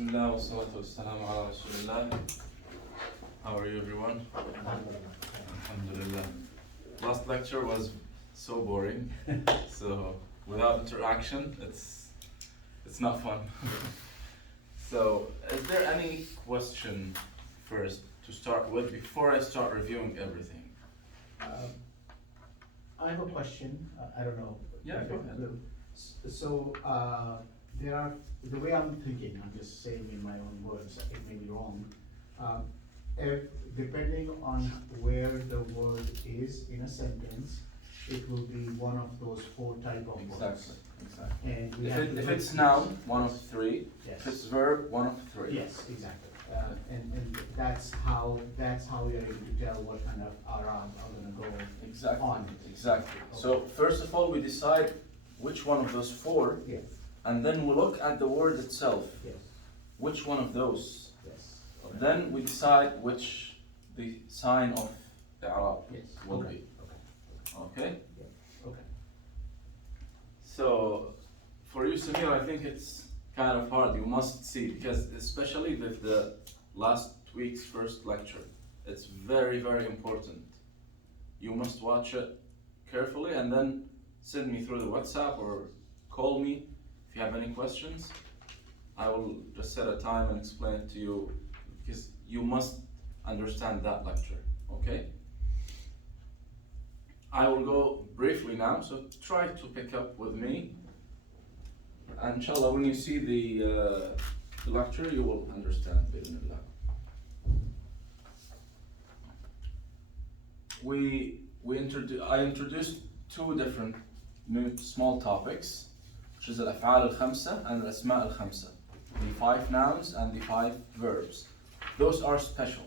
Bismillah wa salatu wa salam ala Rasulillah. How are you, everyone? Alhamdulillah. Last lecture was so boring, so without interaction, it's not fun. So, is there any question first to start with before I start reviewing everything? I have a question. I don't know. Yeah, go ahead. So, there are, the way I'm thinking, I'm just saying in my own words, it may be wrong. If, depending on where the word is in a sentence, it will be one of those four type of words. Exactly. And we If it's noun, one of three. Yes. If it's verb, one of three. Yes, exactly. And that's how we are able to tell what kind of Arab are gonna go Exactly. on. Exactly. Okay. So first of all, we decide which one of those four, Yes, and then we look at the word itself. yes, Which one of those? yes. Then we decide which the sign of the Arab Yes. will Okay. be. Okay? Okay. So, for you, Samir, I think it's kind of hard. You must see, because especially with the last week's first lecture, it's very, very important. You must watch it carefully and then send me through the WhatsApp or call me if you have any questions. I will just set a time and explain it to you, because you must understand that lecture, okay? I will go briefly now, so try to pick up with me. And inshallah, when you see the lecture, you will understand, bi'idhnillah. I introduced two different new small topics, which is al-af'al al-khamsa and al-asma' al-khamsa, the 5 nouns and the 5 verbs. Those are special.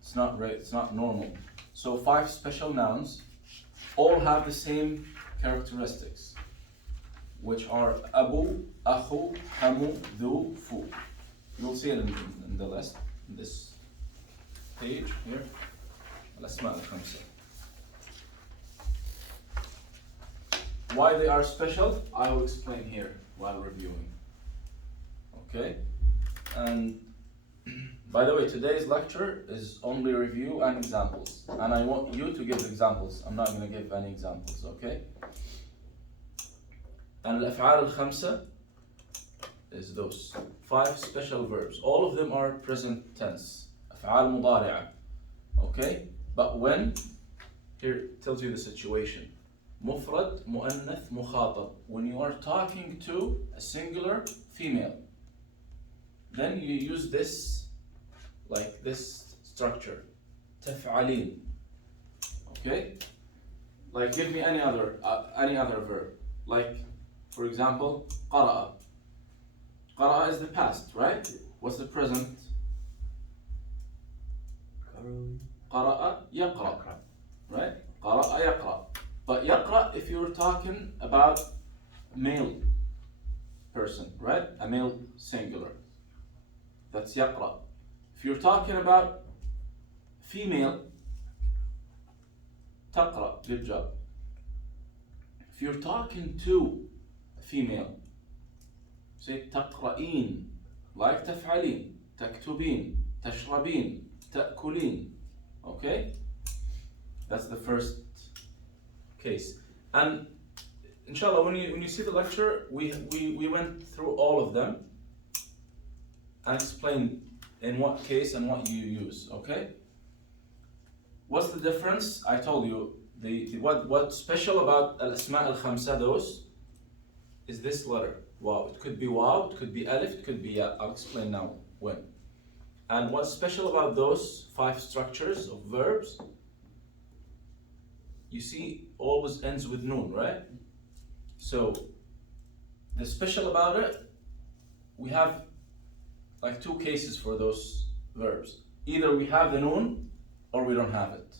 It's not normal. So 5 special nouns all have the same characteristics, which are abu, akhu, hamu, dhu, fu. You'll see it in the list, in this page here. Al-asma' al-khamsa. Why they are special, I will explain here while reviewing. Okay? And by the way, today's lecture is only review and examples. And I want you to give examples. I'm not going to give any examples, okay? And al-af'al al-khamsa is those 5 special verbs. All of them are present tense. Af'al mudari'a. Okay? But when, here it tells you the situation. Mufrad, mu'annath, mukhatab. When you are talking to a singular female, then you use this, like this structure. Taf'alin. Okay? Like give me any other verb. Like, for example, qara'a. Qara'a is the past, right? What's the present? Qara'a yaqra. Right? Qara'a yaqra. But yaqra, if you're talking about a male person, right? A male singular. That's yaqra. If you're talking about female, taqra, good job. If you're talking to a female, say taqra'in, like taf'alin, taktubin, tashrabin, ta'kulin. Okay? That's the first case. And inshallah, when you see the lecture, we went through all of them and explained in what case and what you use, okay? What's the difference? I told you, what's special about al-asma' al-khamsa, those, is this letter, waw. It could be waw, it could be alif, it could be ya. I'll explain now when. And what's special about those 5 structures of verbs, you see, always ends with noon, right? So, the special about it, we have like 2 cases for those verbs. Either we have the noon or we don't have it.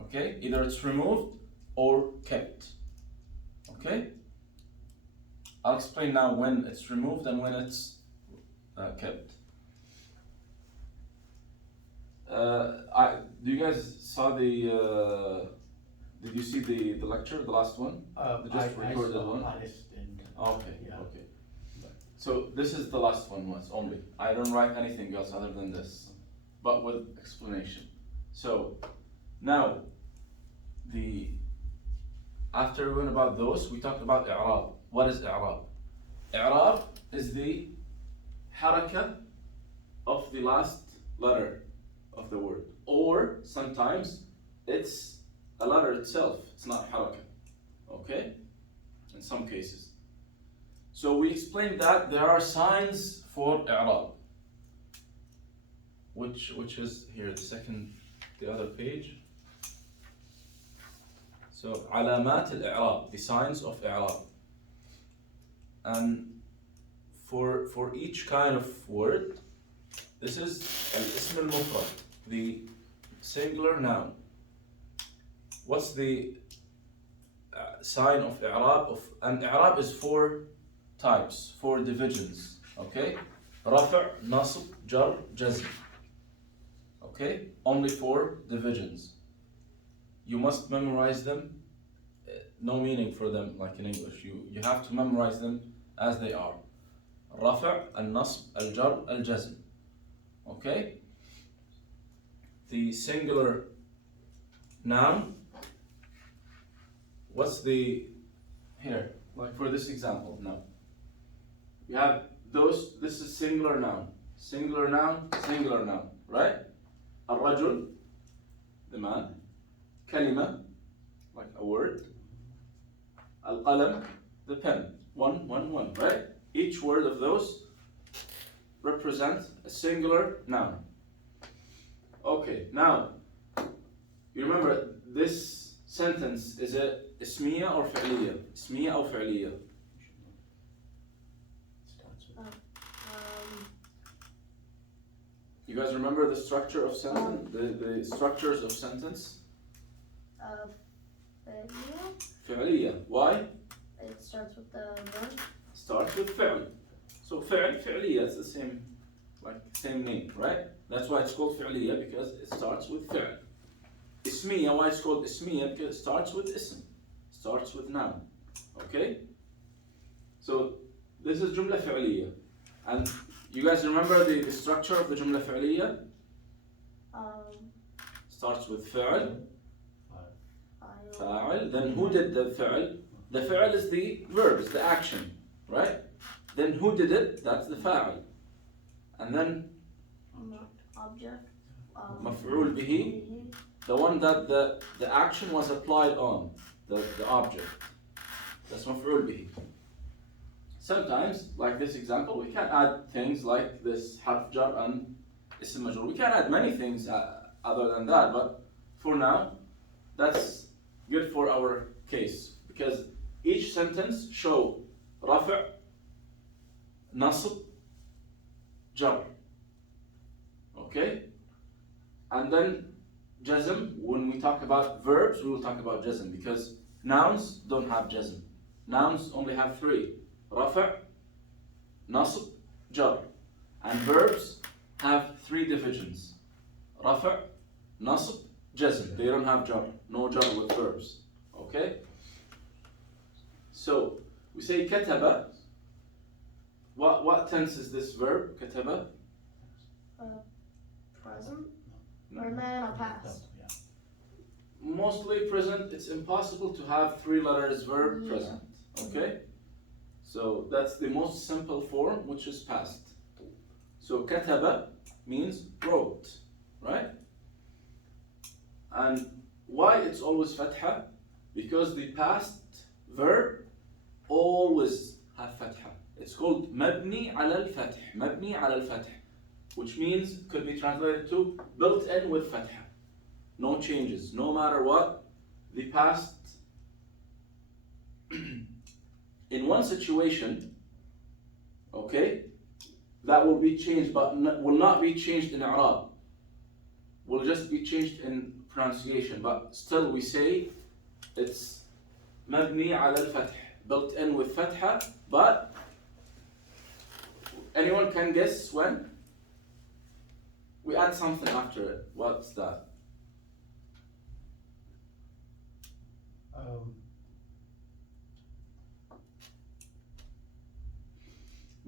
Okay? Either it's removed or kept. Okay? I'll explain now when it's removed and when it's kept. Do you guys saw the? Did you see the lecture, the last one? The just recorded one. I just didn't. Okay. Yeah. Okay. So this is the last one was only. I don't write anything else other than this, but with explanation. So now after we went about those, we talked about i'rab. What is i'rab? I'rab is the haraka of the last letter of the word, or sometimes it's a letter itself. It's not haraka. Okay? In some cases. So we explained that there are signs for i'rab, which is here, the other page. So علامات الإعراب, the signs of i'rab. And for each kind of word, this is al-ism al-mufrad, the singular noun. What's the sign of i'rab? And i'rab is 4 types, 4 divisions. Okay? رفع, nasb, jar, jazm. Okay? Only 4 divisions. You must memorize them. No meaning for them like in English. You have to memorize them as they are. رفع, النصب, الجر, الجزم. Okay? The singular noun. What's here? Like for this example now. We have this is singular noun. Singular noun, singular noun. Right? الرجل, the man. كلمة, like a word. القلم, the pen. One, right? Each word of those represents a singular noun. Okay, now, you remember this sentence, is it اسمية or فعلية? اسمية أو فعلية? You guys remember the structure of sentence? The structures of sentence? فعلية. Why? It starts with the verb. Starts with فعل. So فعل, فعلية, it's the same name, right? That's why it's called فعلية, because it starts with فعل. اسمية, why it's called اسمية? Because it starts with اسم. Starts with noun. Okay? So this is جملة فعلية. And you guys remember the structure of the جملة فعلية? Starts with فعل. فاعل. Then who did the فعل? The فعل is the verb, is the action, right? Then who did it? That's the فاعل. And then object. مفعول به, the one that the action was applied on, the object. That's مفعول به. Sometimes, like this example, we can add things like this حرف جر and اسم مجرور. We can add many things other than that, but for now, that's good for our case, because each sentence show رفع, نصب, jar. Okay? And then jazm, when we talk about verbs, we will talk about jazm, because nouns don't have jazm. Nouns only have 3. رفع, نصب, jar. And verbs have 3 divisions. رفع, نصب, jazm. They don't have jar. No jar with verbs. Okay? So, we say كتب. What tense is this verb, كتب? Present. Or then a past. Mostly present. It's impossible to have 3 letters verb Yeah. present. Okay? So that's the most simple form, which is past. So كتب means wrote, right? And why it's always fatha? Because the past verb always have fatha. It's called مبني على الفتح. مبني على الفتح, which means could be translated to built in with fatha. No changes, no matter what. The past in one situation, okay, that will be changed, but will not be changed in i'rab. Will just be changed in pronunciation, but still we say it's مبني على الفتح, built in with fatha. But anyone can guess when? We add something after it. What's that?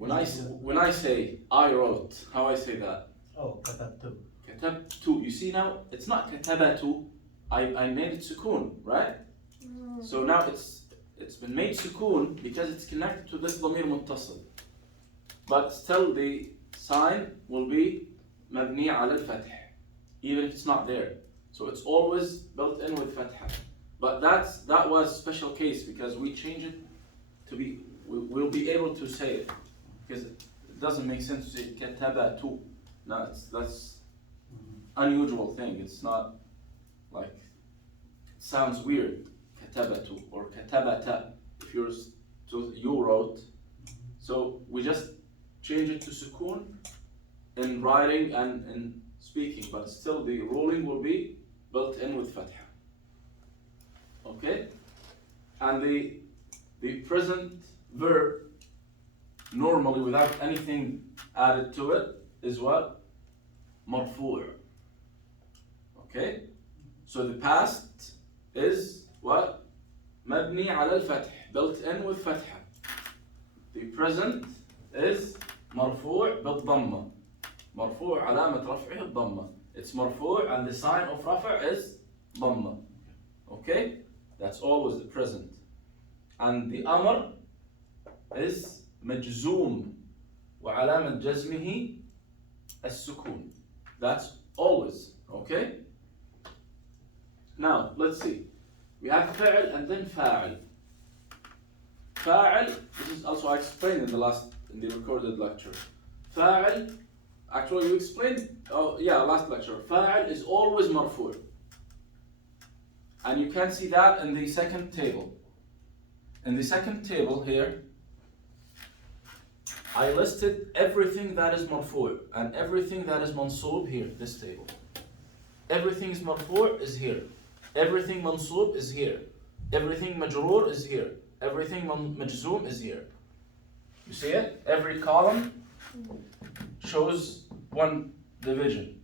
when I say I wrote, how I say that? Oh, كتبت. كتبت. You see now, it's not كتبت. I made it sukun, right? So now it's been made sukun because it's connected to this ضمير متصل. But still the sign will be مبني على الفتح, even if it's not there. So it's always built in with fatha. But that was special case because we changed it to be, we'll be able to say it. Because it doesn't make sense to say كتبت. No, that's unusual thing. It's not like, it sounds weird. كتبت or كتبت if you wrote. So we just change it to sukun in writing and in speaking, but still the ruling will be built in with fatha. Okay? And the present verb normally without anything added to it is what? مرفوع. Okay? So the past is what? مبني على الفتح, built in with fatha. The present is مرفوع بالضمة. مرفوع علامة رفعه الضمة. It's مرفوع and the sign of رفع is ضمة. Okay? That's always the present. And the أمر is مجزوم وعلامة جزمه السكون. That's always. Okay? Now, let's see. We have فعل and then فاعل. فاعل, this is also I explained in the recorded lecture. فاعل, actually you explained, last lecture. فاعل is always مرفوع. And you can see that in the second table. In the second table here, I listed everything that is مرفوع and everything that is منصوب here, this table. Everything is مرفوع is here. Everything منصوب is here. Everything مجرور is here. Everything مجزوم is here. You see it? Every column shows one division.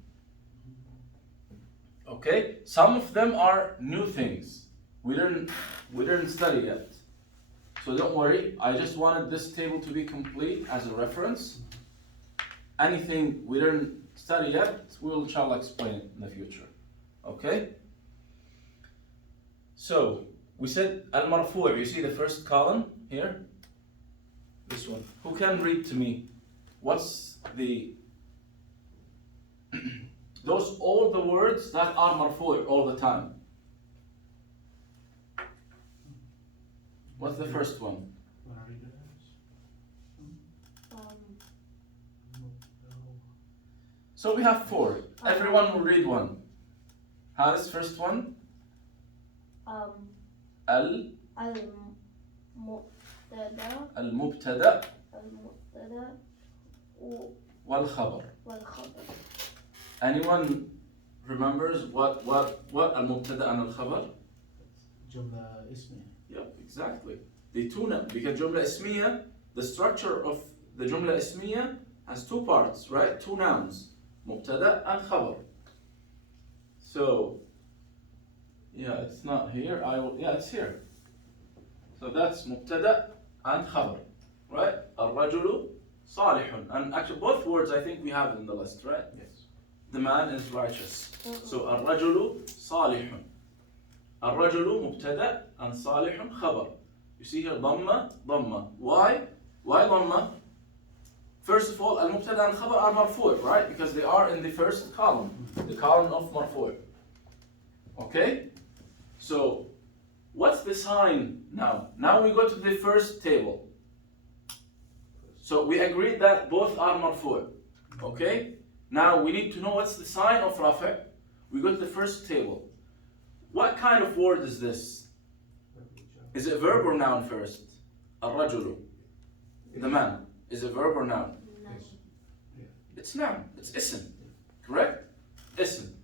Okay? Some of them are new things. We didn't study yet. So don't worry, I just wanted this table to be complete as a reference. Anything we didn't study yet, we'll inshallah explain it in the future. Okay? So, we said al-marfu', you see the first column here? This one. Who can read to me? What's the... those all the words that are marfu' all the time. What's the first one? So we have 4. Everyone will read one. Haris, first one? المبتدأ والخبر. Anyone remembers what المبتدأ and الخبر? جملة اسمية. Yeah, exactly. The two now, because جملة اسمية, the structure of the جملة اسمية has 2 parts, right? 2 nouns, مبتدأ and خبر. So, yeah, it's not here. It's here. So that's مبتدأ and خبر, right? الرجل صالح. And actually both words I think we have in the list, right? Yes. The man is righteous. So الرجل صالح. الرجل مبتدأ and صالح خبر. You see here ضمة. Why ضمة? First of all, المبتدأ and خبر are مرفوع, right? Because they are in the first column, the column of مرفوع. Okay? So, what's the sign now? Now we go to the first table. So we agreed that both are مرفوع. Okay? Now we need to know what's the sign of رفع. We go to the first table. What kind of word is this? Is it verb or noun first? الرجل. The man. Is it verb or noun? It's noun. It's ism. Correct? Ism.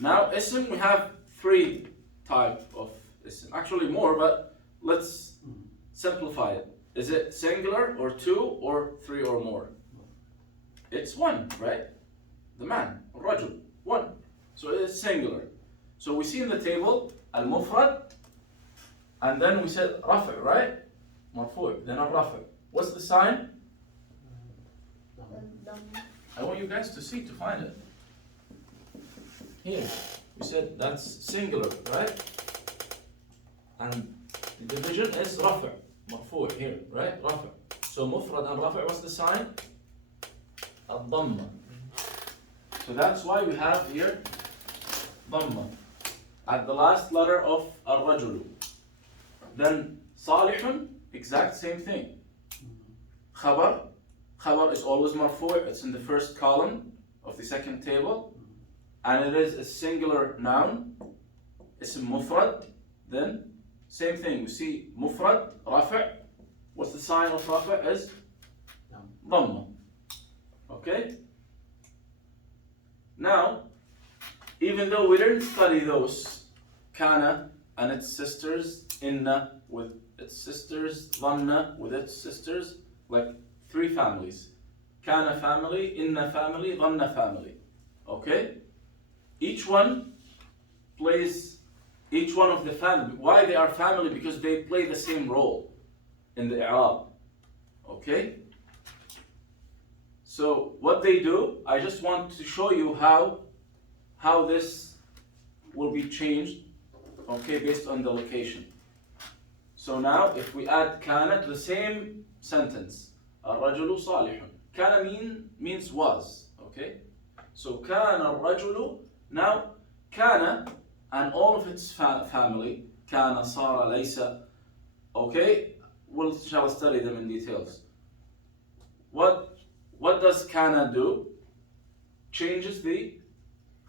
Now ism, we have 3 type of ism. Actually more, but let's simplify it. Is it singular or 2 or 3 or more? It's 1, right? The man, الرجل, 1. So it's singular. So we see in the table al-mufrad, and then we said رفع, right? مرفوع. Then al-رفع. What's the sign? I want you guys to see, to find it. Here, we said that's singular, right? And the division is rafa', marfu' here, right? Rafa'. So mufrad and rafa', what's the sign? Al-dhamma. So that's why we have here dhamma at the last letter of al-rajulu. Then salihun, exact same thing. Khabar is always marfu', it's in the first column of the second table. And it is a singular noun. It's a mufrad. Then, same thing. We see mufrad, rafa'. What's the sign of rafa' is? Dhamma. Okay? Now, even though we didn't study those, kana and its sisters, inna with its sisters, dhanna with its sisters, like 3 families. Kana family, inna family, dhanna family. Okay? Each one of the family. Why they are family? Because they play the same role in the i'rab. Okay? So what they do, I just want to show you how this will be changed, okay, based on the location. So now if we add kana to the same sentence, الرجل صالح. Kana means was, okay? So كان الرجل. Now, kana and all of its family, kana, صار, ليس, okay, we'll shall study them in details. What does kana do? Changes the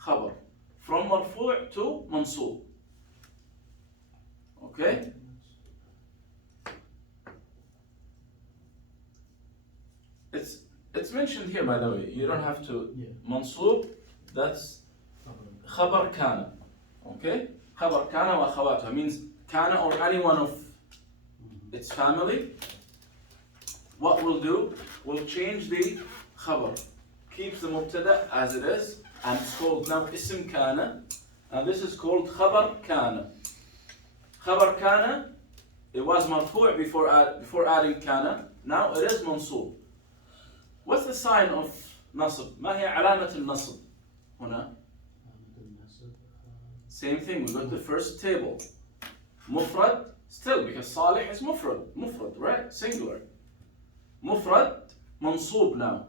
khabar from marfu' to mansub. Okay? It's mentioned here, by the way. You don't have to. Mansub, that's khabar kana. Okay? Khabar kana wa akhawatuha means kana or any one of its family. What we'll do, we'll change the khabar. Keeps the mubtada as it is, and it's called now ism kana, and this is called khabar kana. Khabar kana, it was marfu' before adding kana, now it is mansub. What's the sign of nasb? ما هي علامة النصب هنا? Same thing, we go to the first table. Mufrad, still, because salih is mufrad, right? Singular. Mufrad, mansub now.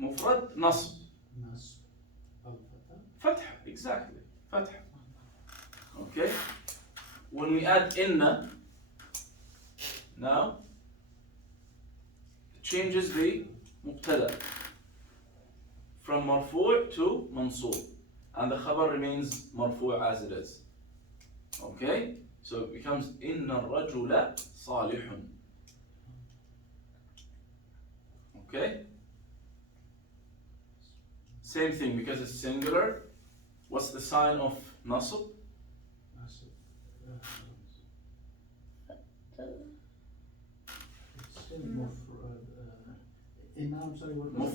Mufrad, nasb. Fatha, exactly. Fatha. Okay? When we add inna, now, it changes the mubtada from marfu' to mansub. And the khabar remains marfu' as it is. Okay? So it becomes inna rajula salihun. Okay? Same thing, because it's singular. What's the sign of nasb? I'm sorry, what was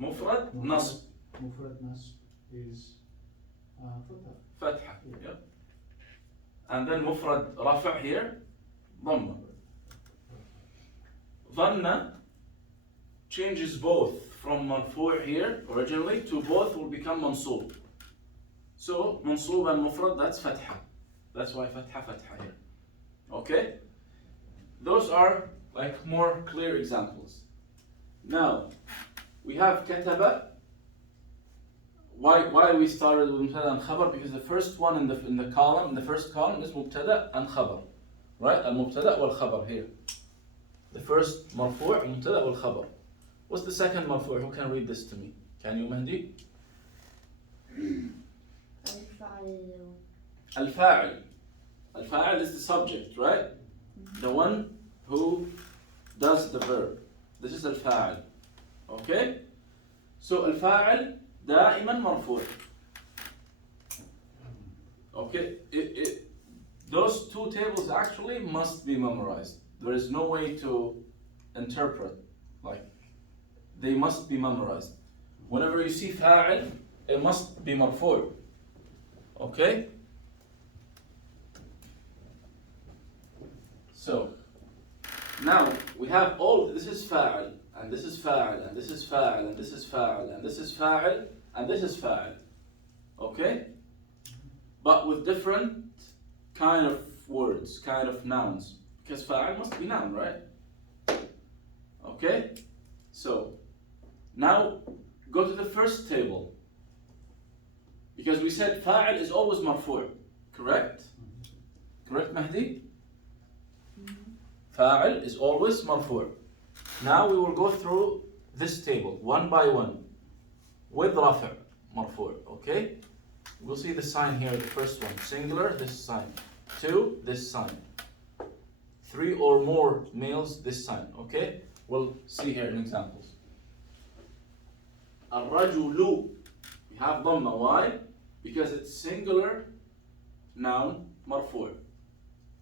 Mufrad, nasb. Mufrad nasb is Fatha. Yeah. And then mufrad rafa' here, dhamma. Dhanna changes both from marfu' here originally to both will become mansub. So mansub and mufrad, that's fatha. That's why fatha here. Okay? Those are like more clear examples. Now, we have kataba. Why we started with mubtada and khabar? Because the first one in the column, in the first column is mubtada and khabar. Right? Al-mubtada wal khabar here. The first marfu' mubtada wal khabar. What's the second marfu'? Who can read this to me? Can you, Mahdi? Al-fa'il. Al-fa'il is the subject, right? The one who does the verb. This is al-fa'il. Okay? So al-fa'il دائما مرفوع. Okay? Those two tables actually must be memorized. There is no way to interpret. Like, they must be memorized. Whenever you see fa'il, it must be marfu'. Okay? So, Now we have all this is fa'al, and this is fa'al, and this is fa'al, and this is fa'al, and this is fa'al, and this is fa'al. Okay? But with different kind of words, kind of nouns. Because fa'al must be noun, right? Okay? So now go to the first table. Because we said fa'al is always marfu', correct? Correct, Mahdi? Fa'al is always marfu'. Now we will go through this table one by one with rafa' marfu', okay? We'll see the sign here, the first one, singular, this sign. 2, this sign. 3 or more males, this sign, okay? We'll see here in examples. الرجل, we have dhamma, why? Because it's singular noun marfu'.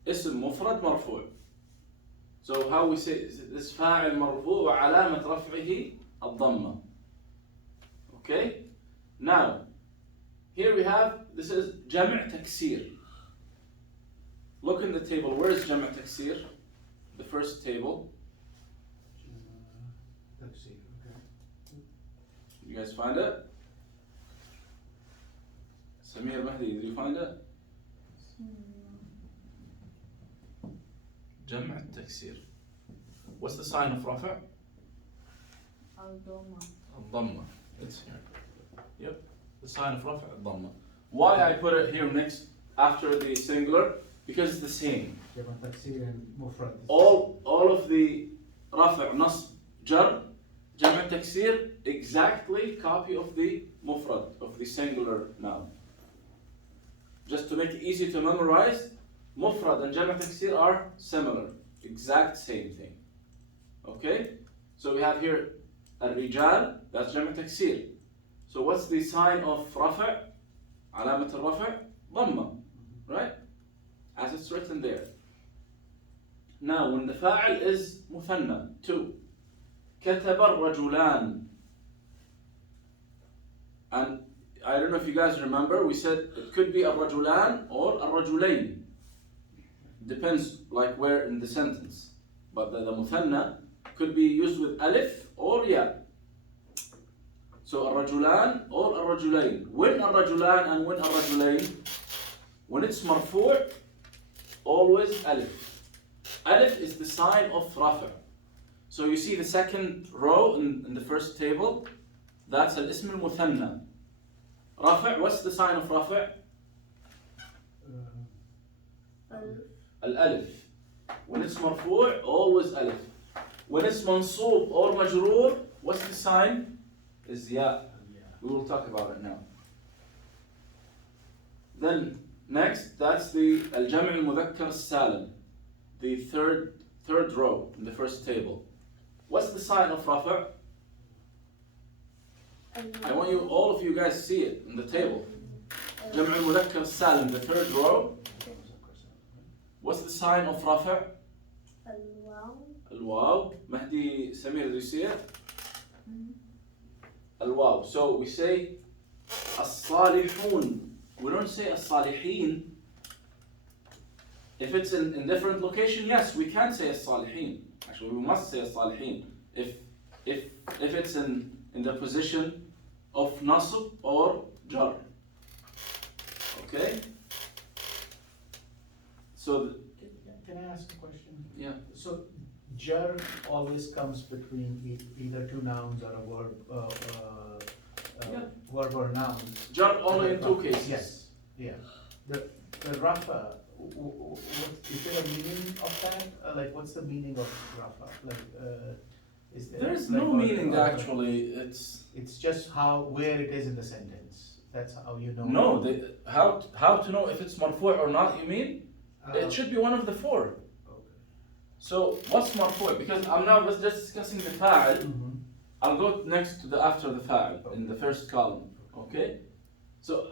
اسم مفرد مرفوع. So how we say this فاعل مرفوع وعلامة رفعه الضمة. Okay? Now, here we have, this is جمع تكسير. Look in the table, where is جمع تكسير? The first table. تكسير, okay. You guys find it? Samir Mahdi, did you find it? جمع التكسير. What's the sign of رفع? الضمة. It's here. Yep. The sign of رفع الضمة. Why I put it here next after the singular? Because it's the same. جمع تكسير and مفرد. All of the رفع نصب جر جمع تكسير exactly copy of the مفرد of the singular noun. Just to make it easy to memorize, مفرد and جمع تكسير are similar, exact same thing. Okay? So we have here الرجال, that's جمع تكسير. So what's the sign of رفع? علامة الرفع ضمة, right? As it's written there. Now when the فاعل is مثنى, 2. كتب الرجلان. And I don't know if you guys remember, we said it could be الرجلان or الرجلين. Depends like where in the sentence. But the مثنى could be used with alif or ya. So الرجلان or الرجلين. When الرجلان and when الرجلين, when it's مرفوع, always alif. Alif is the sign of رفع. So you see the second row in the first table, that's الاسم المثنى. رفع, what's the sign of رفع? الألف. When it's مرفوع, always ألف. When it's منصوب or مجرور, what's the sign? Is ya. We will talk about it now. Then next, that's the الجمع المذكر السالم, the third row in the first table. What's the sign of رفع? I want you, all of you guys to see it in the table. جمع المذكر السالم, the third row. What's the sign of رفع? الواو. Mahdi, Samir, do you see it? الواو. So we say الصالحون. We don't say الصالحين. If it's in different location, yes, we can say الصالحين. Actually, we must say الصالحين. If it's in the position of nasb or jar. Okay? So Can I ask a question? yeah. So jar always comes between either two nouns or a verb, Yeah. verb or noun. Jar only in 2 cases. Yes. Yeah. The rafa, is there a meaning of that? Like, what's the meaning of rafa? Like, is there? There is like, no or- meaning or- actually. It's just where it is in the sentence. That's how you know. No. How to know if it's marfu' or not? You mean? It should be one of the 4. Okay. So what's marfu'? Because I'm now just discussing the fa'al. Mm-hmm. I'll go next to the after the fa'al in the first column. Okay? So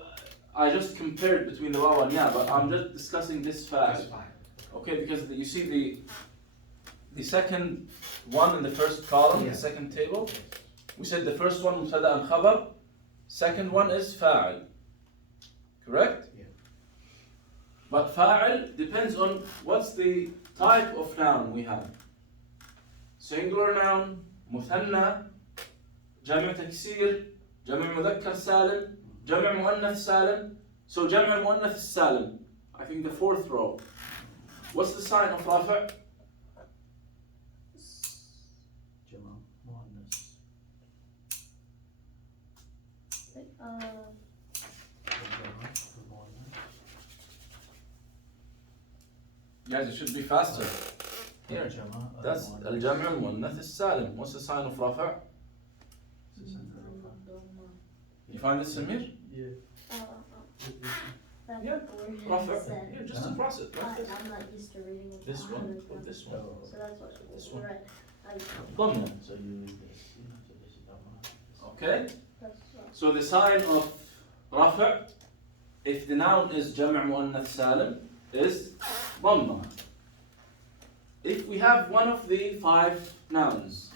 I just compared between the waw and ya, but I'm just discussing this fa'al. That's fine. Okay, because you see the second one in the first column, Yeah. the second table. We said the first one مبتدأ and خبر. Second one is فاعل. Correct? Yeah. But فاعل depends on what's the type of noun we have. singular noun, مثنى, جمع تكسير, جمع مذكر سالم, جمع مؤنث سالم. So جمع المؤنث السالم, I think the fourth row. What's the sign of رافع? جمع مؤنث. Guys, it should be faster. Here. That's الجمع المؤنث السالم. What's the sign of رافع? You find this, Samir? Yeah. That's Yeah. the word رافع. you said. Yeah, just across it. Like this. I'm not used to reading it. This one or this one. So that's what This you one. read. ضمة. So you need this. So this is Dhamma. Okay? That's So the sign of رفع, if the noun is جمع مؤنث سالم, is ضمة. If we have one of the 5 nouns,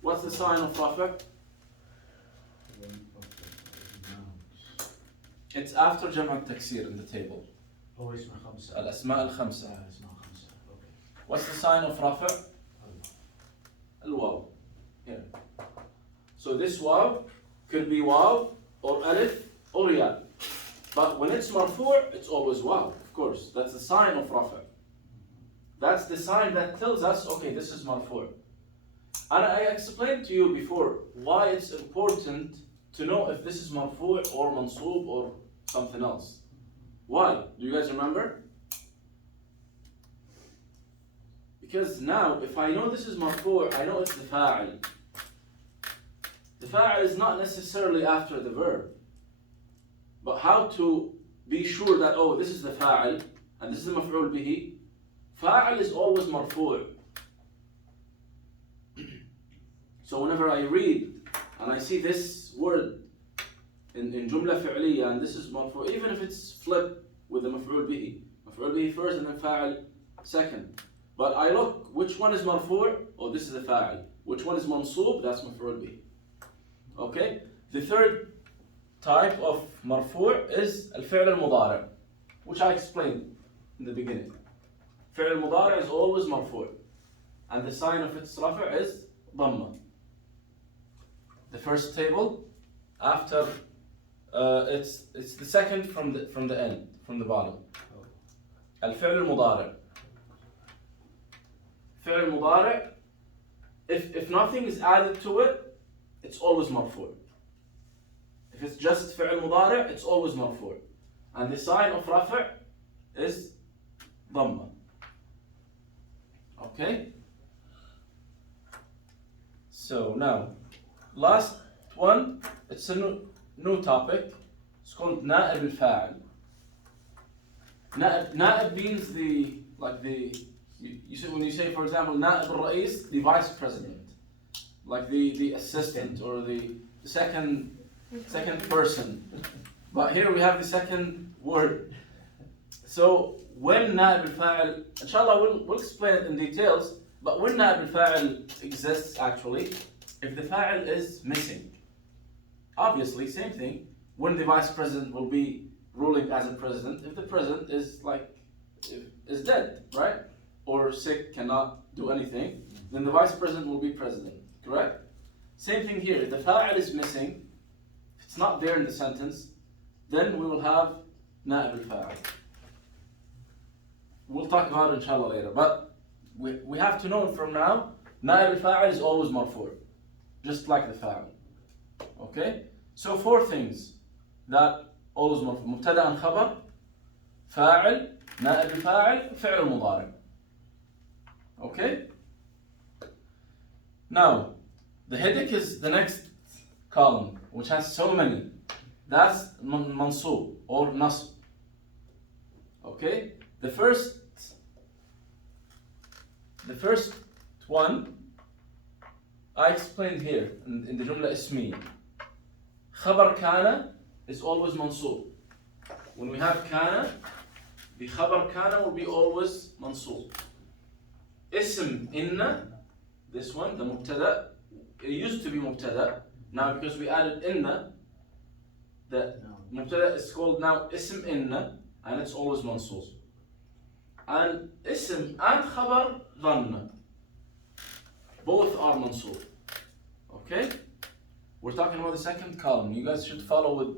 what's the sign of رفع? It's after جمع التكسير in the table. Oh, اسم خمسة. الأسماء الخمسة. اسم خمسة. Okay. What's the sign of رفع? الواو. Here. So this واو could be واو or ألف or ياء. But when it's مرفوع, it's always واو. Of course, that's the sign of رفع. That's the sign that tells us, okay, this is مرفوع. And I explained to you before why it's important to know if this is مرفوع or منصوب or something else. Why? Do you guys remember? Because now, if I know this is مرفوع, I know it's the فاعل. The fa'il is not necessarily after the verb. But how to be sure that, oh, this is the fa'il and this is the maf'ul bihi? Fa'il is always marfu'. So whenever I read and I see this word in jumla fi'liya and this is marfu', even if it's flipped with the maf'ul bihi. Maf'ul bihi first and then fa'il second. But I look, which one is marfu'? Oh, this is the fa'il. Which one is mansub? That's maf'ul bihi. Okay? The third type of marfu' is al-fi'l al-mudari', which I explained in the beginning. Fi'l al-mudari' is always marfu', and the sign of its rafa' is dhamma. The first table, after it's the second from the end, from the bottom. Al-fi'l al-mudari'. Fi'l al-mudari', if nothing is added to it, it's always marfu'. If it's just fi'l mudari', it's always marfu'. And the sign of rafa' is dhamma. Okay? So now, last one, it's a new topic. It's called na'ib al-fa'il. Na'ib means you say, when you say, for example, na'ib al-ra'is, the vice president. Like the assistant or the second person. But here we have the second word. So when na'ib al-fa'il, inshallah we'll explain it in details, but when na'ib al-fa'il exists actually, if the fa'il is missing. Obviously, same thing, when the vice president will be ruling as a president, if the president is dead, right? Or sick, cannot do anything, then the vice president will be president. Correct? Same thing here. If the fa'il is missing, if it's not there in the sentence, then we will have na'ib al-fa'il. We'll talk about it inshallah later. But we have to know from now, na'ib al-fa'il is always marfu', just like the fa'il. Okay? So 4 things that always marfu'. Mubtada and khabar, fa'il, na'ib al-fa'il, fi'l mudari'. Okay? Now, the headache is the next column, which has so many. That's mansub or nasb. Okay? The first one I explained here in the jumla ismi. Khabar kana is always mansub. When we have kana, the khabar kana will be always mansub. Ism inna, this one, the mubtada, it used to be mubtada. Now because we added inna, the mubtada is called now ism inna, and it's always mansub. And ism and khabar dhanna. both are mansub. Okay? We're talking about the second column. You guys should follow with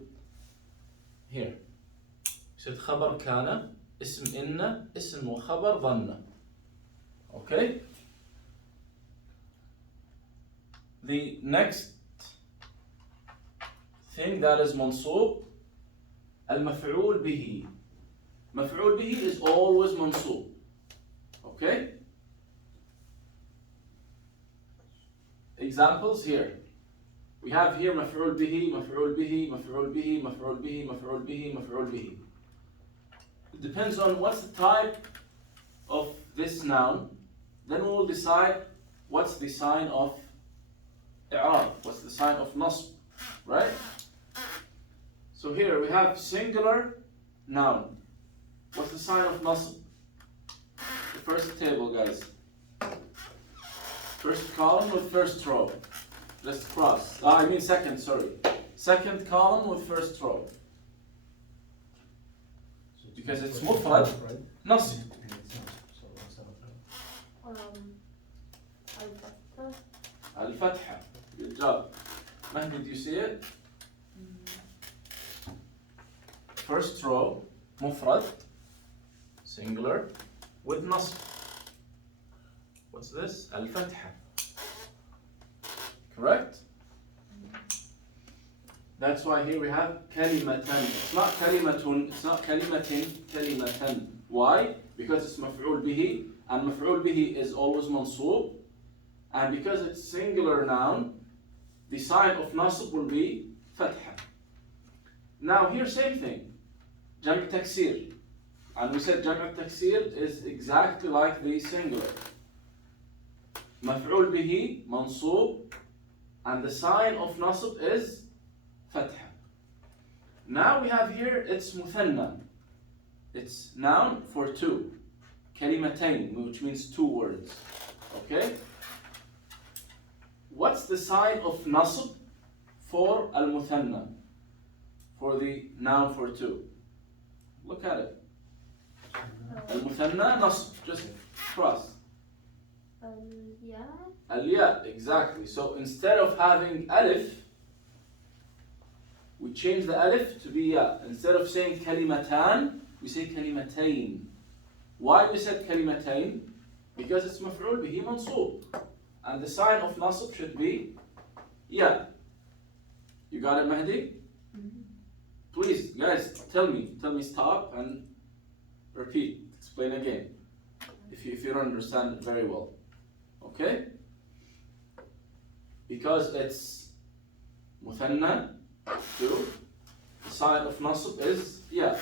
here. said خبر كان اسم إن اسم وخبر ظن. Okay? The next thing that is mansub المفعول به. مفعول به is always mansub. Okay? Examples here. We have here مفعول به, مفعول به, مفعول به, مفعول به, مفعول به, مفعول به. It depends on what's the type of this noun. Then we will decide what's the sign of i'rab, what's the sign of nasb, right? So here we have singular noun. What's the sign of nasb? The first table, guys. First column with first row. Just cross. I mean second, sorry. Second column with first row. Because it's mufrad, nasb. Al-Fatha. Good job. Mahdi, do you see it? First row, mufrad, singular, with nasb. What's this? Al-Fatha. Correct? That's why here we have kalimatan. It's not kalimatun, it's not kalimatin, kalimatan. Why? Because it's maf'ul bihi, and maf'ul bihi is always mansub. And because it's singular noun, the sign of nasb will be fatha. Now here same thing. Jam' taksir. And we said jam' taksir is exactly like the singular. Maf'ul bihi, mansub, and the sign of nasb is fatha. Now we have here, it's muthanna. It's noun for two. Kalimatain, which means two words. Okay? What's the sign of nasb for al-muthanna? For the noun for two. Look at it. Al-muthanna, nasb. Just cross. Yeah. Al-ya, exactly. So instead of having alif, we change the alif to be ya. Instead of saying kalimatan, we say kalimatain. Why we said kalimatain? Because it's maf'ul bihi mansub. And the sign of nasb should be ya. You got it, Mahdi? Mm-hmm. Please, guys, tell me stop and repeat. Explain again. If you don't understand it very well. Okay? Because it's muthanna, two, the sign of nasb is ya.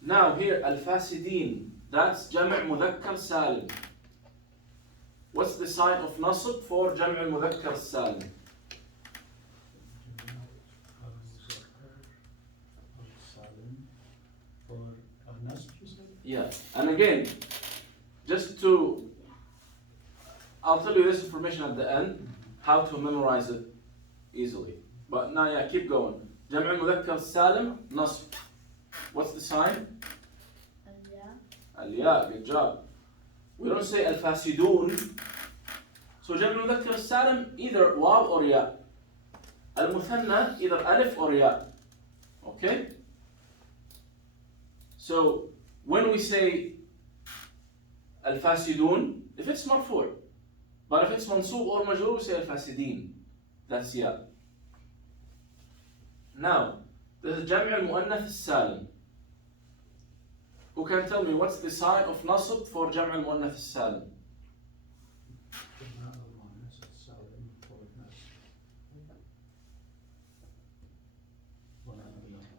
Now here, al-fasidin, that's jam' mudhakkar salim. What's the sign of nasb for jam' mudhakkar salim? Yeah, and again, just to, I'll tell you this information at the end, how to memorize it easily. But now, yeah, keep going. Jam' mudhakkar salim, nasb. What's the sign? Yeah. Al-ya, good job. We don't say al-fasidun. So jam' mudhakkar salim, either waw or ya. Al-muthanna, either alif or ya. Okay? So when we say al-fasidun, if it's marfu', but if it's mansub or majrur, we say al-fasidin. That's ya. Now, this is jam' al-mu'annath salim. Who can tell me what's the sign of nasb for jam' al-mu'annath salim?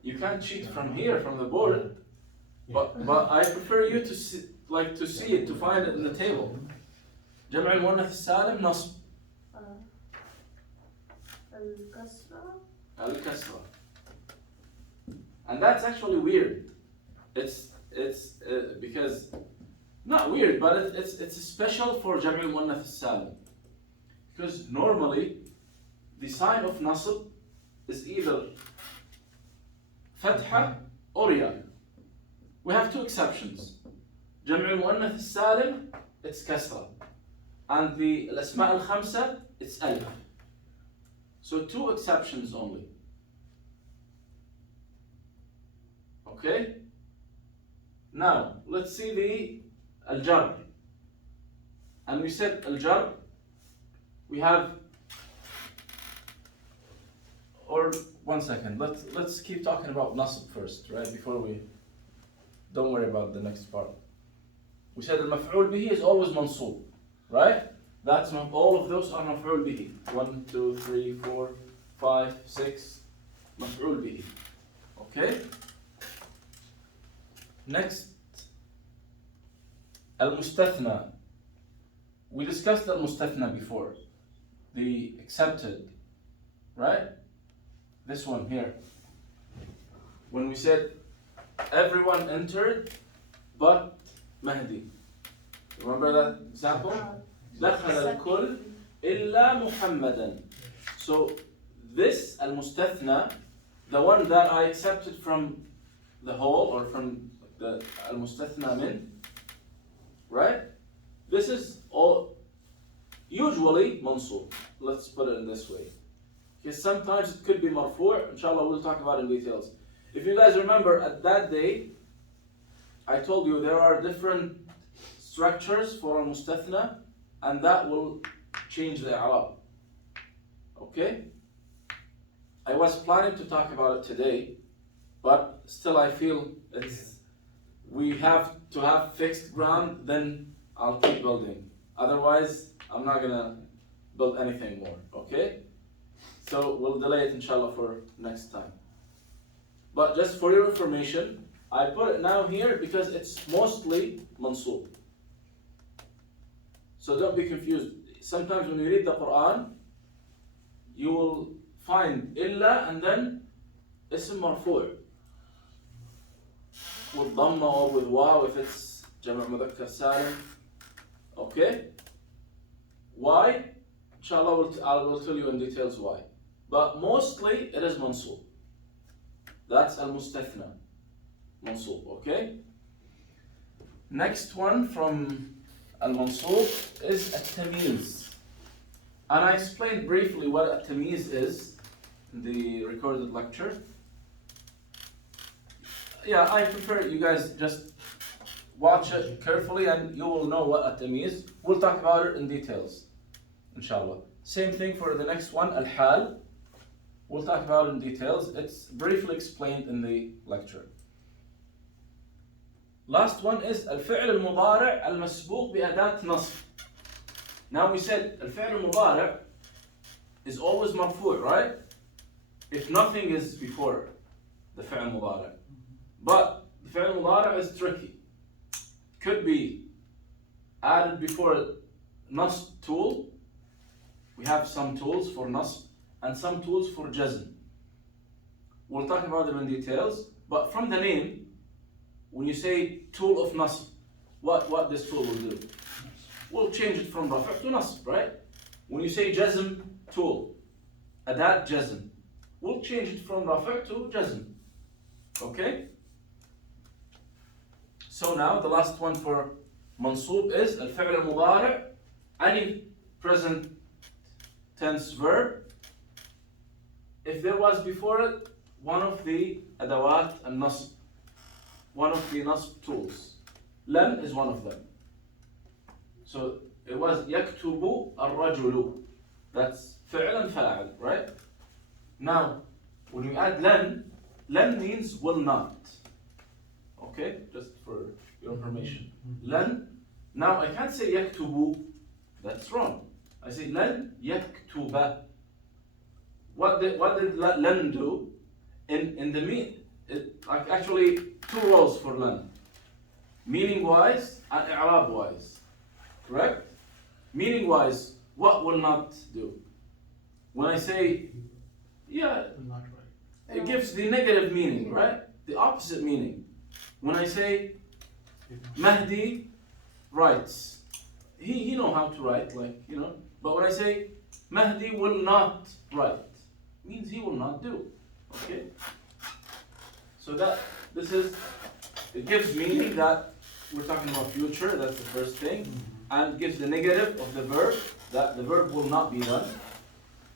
You can't cheat from here, from the board, but I prefer you to see, to see it, to find it in the table. Jam' al-mu'annath salim, nasb. Al-kasra. Al-kasra. And that's actually weird. It's because, not weird, but it's special for jam' al-mu'annath salim. Because normally, the sign of nasb is either fatha or ya. We have two exceptions. Jam' al-mu'annath salim, it's kasra. and the الأسماء الخمسة it's ألف. So 2 exceptions only. Okay? Now, let's see the الجر. And we said الجر, we have, or 1 second, let's keep talking about nasb first, right? Before we, don't worry about the next part. We said المفعول به is always منصوب, right? That's not, all of those are مفعول به. 1, 2, 3, 4, 5, 6, مفعول به. Okay? Next, المستثنى. We discussed المستثنى before, the accepted, right? This one here. When we said everyone entered but Mahdi. Remember that example? دخل الكل إلا محمدا. So this المستثنى, the one that I accepted from the whole, or from the المستثنى من, right? This is all usually mansub. Let's put it in this way. Because sometimes it could be marfu'. Inshallah, we'll talk about it in details. If you guys remember, at that day, I told you there are different structures for al-mustathna, and that will change the i'rab. Okay? I was planning to talk about it today, but still I feel we have to have fixed ground, then I'll keep building. Otherwise, I'm not gonna build anything more, okay? So we'll delay it inshallah for next time. But just for your information, I put it now here because it's mostly mansub. So don't be confused. Sometimes when you read the Quran, you will find illa and then ism marfu' with dhamma or with waw if it's jama' mudhakkar salim. Okay? Why? Inshallah, I will tell you in details why. But mostly it is mansub. That's al-mustathna. Mansub, okay? Next one from al-mansub is at-tamyiz. And I explained briefly what at-tamyiz is in the recorded lecture. Yeah, I prefer you guys just watch it carefully and you will know what at-tamyiz. We'll talk about it in details, inshallah. Same thing for the next one, al-hal. We'll talk about it in details. It's briefly explained in the lecture. Last one is الفعل المضارع المسبوق بأداة نصب. Now we said الفعل المضارع is always مرفوع, right? If nothing is before the فعل المضارع. But the فعل المضارع is tricky. Could be added before nasb tool. We have some tools for nasb and some tools for jazm. We'll talk about them in details. But from the name, when you say tool of nasb, what this tool will do? We'll change it from rafa' to nasb, right? When you say jazm tool, adat jazm, we'll change it from rafa' to jazm. Okay? So now the last one for mansub is al-fi'l al-mudari', any present tense verb, if there was before it one of the adawat and nasb, one of the nasb tools. Lam is one of them. So it was yaktubu ar-rajulu. That's fi'l fa'il, right? Now, when you add len means will not. Okay, just for your information. Len. Now I can't say yaktubu. That's wrong. I say len yaktuba. What did len do? In the actually two roles for len. Meaning wise and i'rab wise. Correct? Meaning wise, what will not do? When I say, yeah, Not right. it gives the negative meaning, right? The opposite meaning. When I say Mahdi writes, he know how to write, like, you know. But when I say Mahdi will not write, means he will not do. Okay? So it gives meaning that we're talking about future, that's the first thing. and gives the negative of the verb, that the verb will not be done.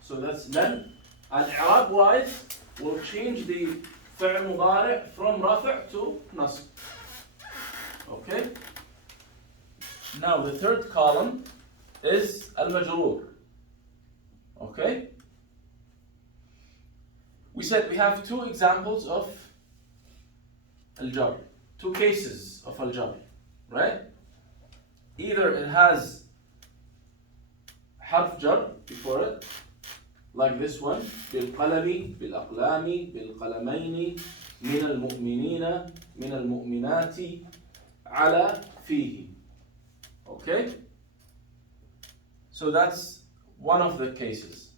So that's لن. And إعراب wise, we'll change the فعل مضارع from رفع to نصب. Okay? Now the third column is المجرور. Okay? We said we have two examples of الجر, two cases of الجر, right? Either it has حرف جر before it, like this one, بالقلم, بالأقلام, بالقلمين, من المؤمنين, من المؤمنات, على فيه. Okay? So that's one of the cases.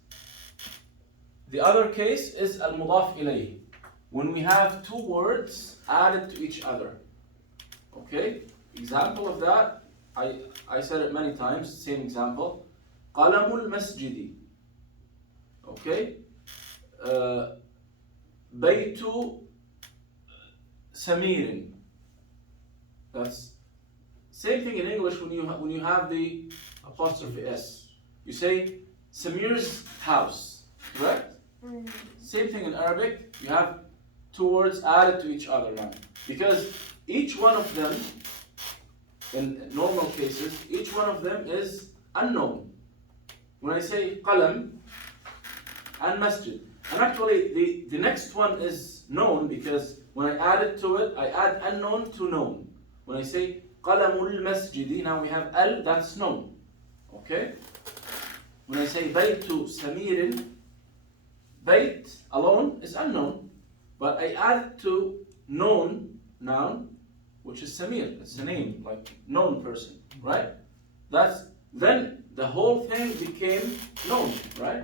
The other case is المضاف إليه, when we have two words added to each other. Okay? Example of that, I said it many times, same example. قلم المسجد. Okay? بيت سمير. That's same thing in English when you have the apostrophe S. You say Samir's house, correct? Same thing in Arabic, you have two words added to each other now. Because each one of them, in normal cases, each one of them is unknown. When I say qalam and masjid, and actually the next one is known because when I add it to it, I add unknown to known. When I say qalamul masjidi, now we have al, that's known. Okay? When I say baytu samirin, bayt alone is unknown, but I add it to known noun, which is Samir. It's a name, like known person, right? Then the whole thing became known, right?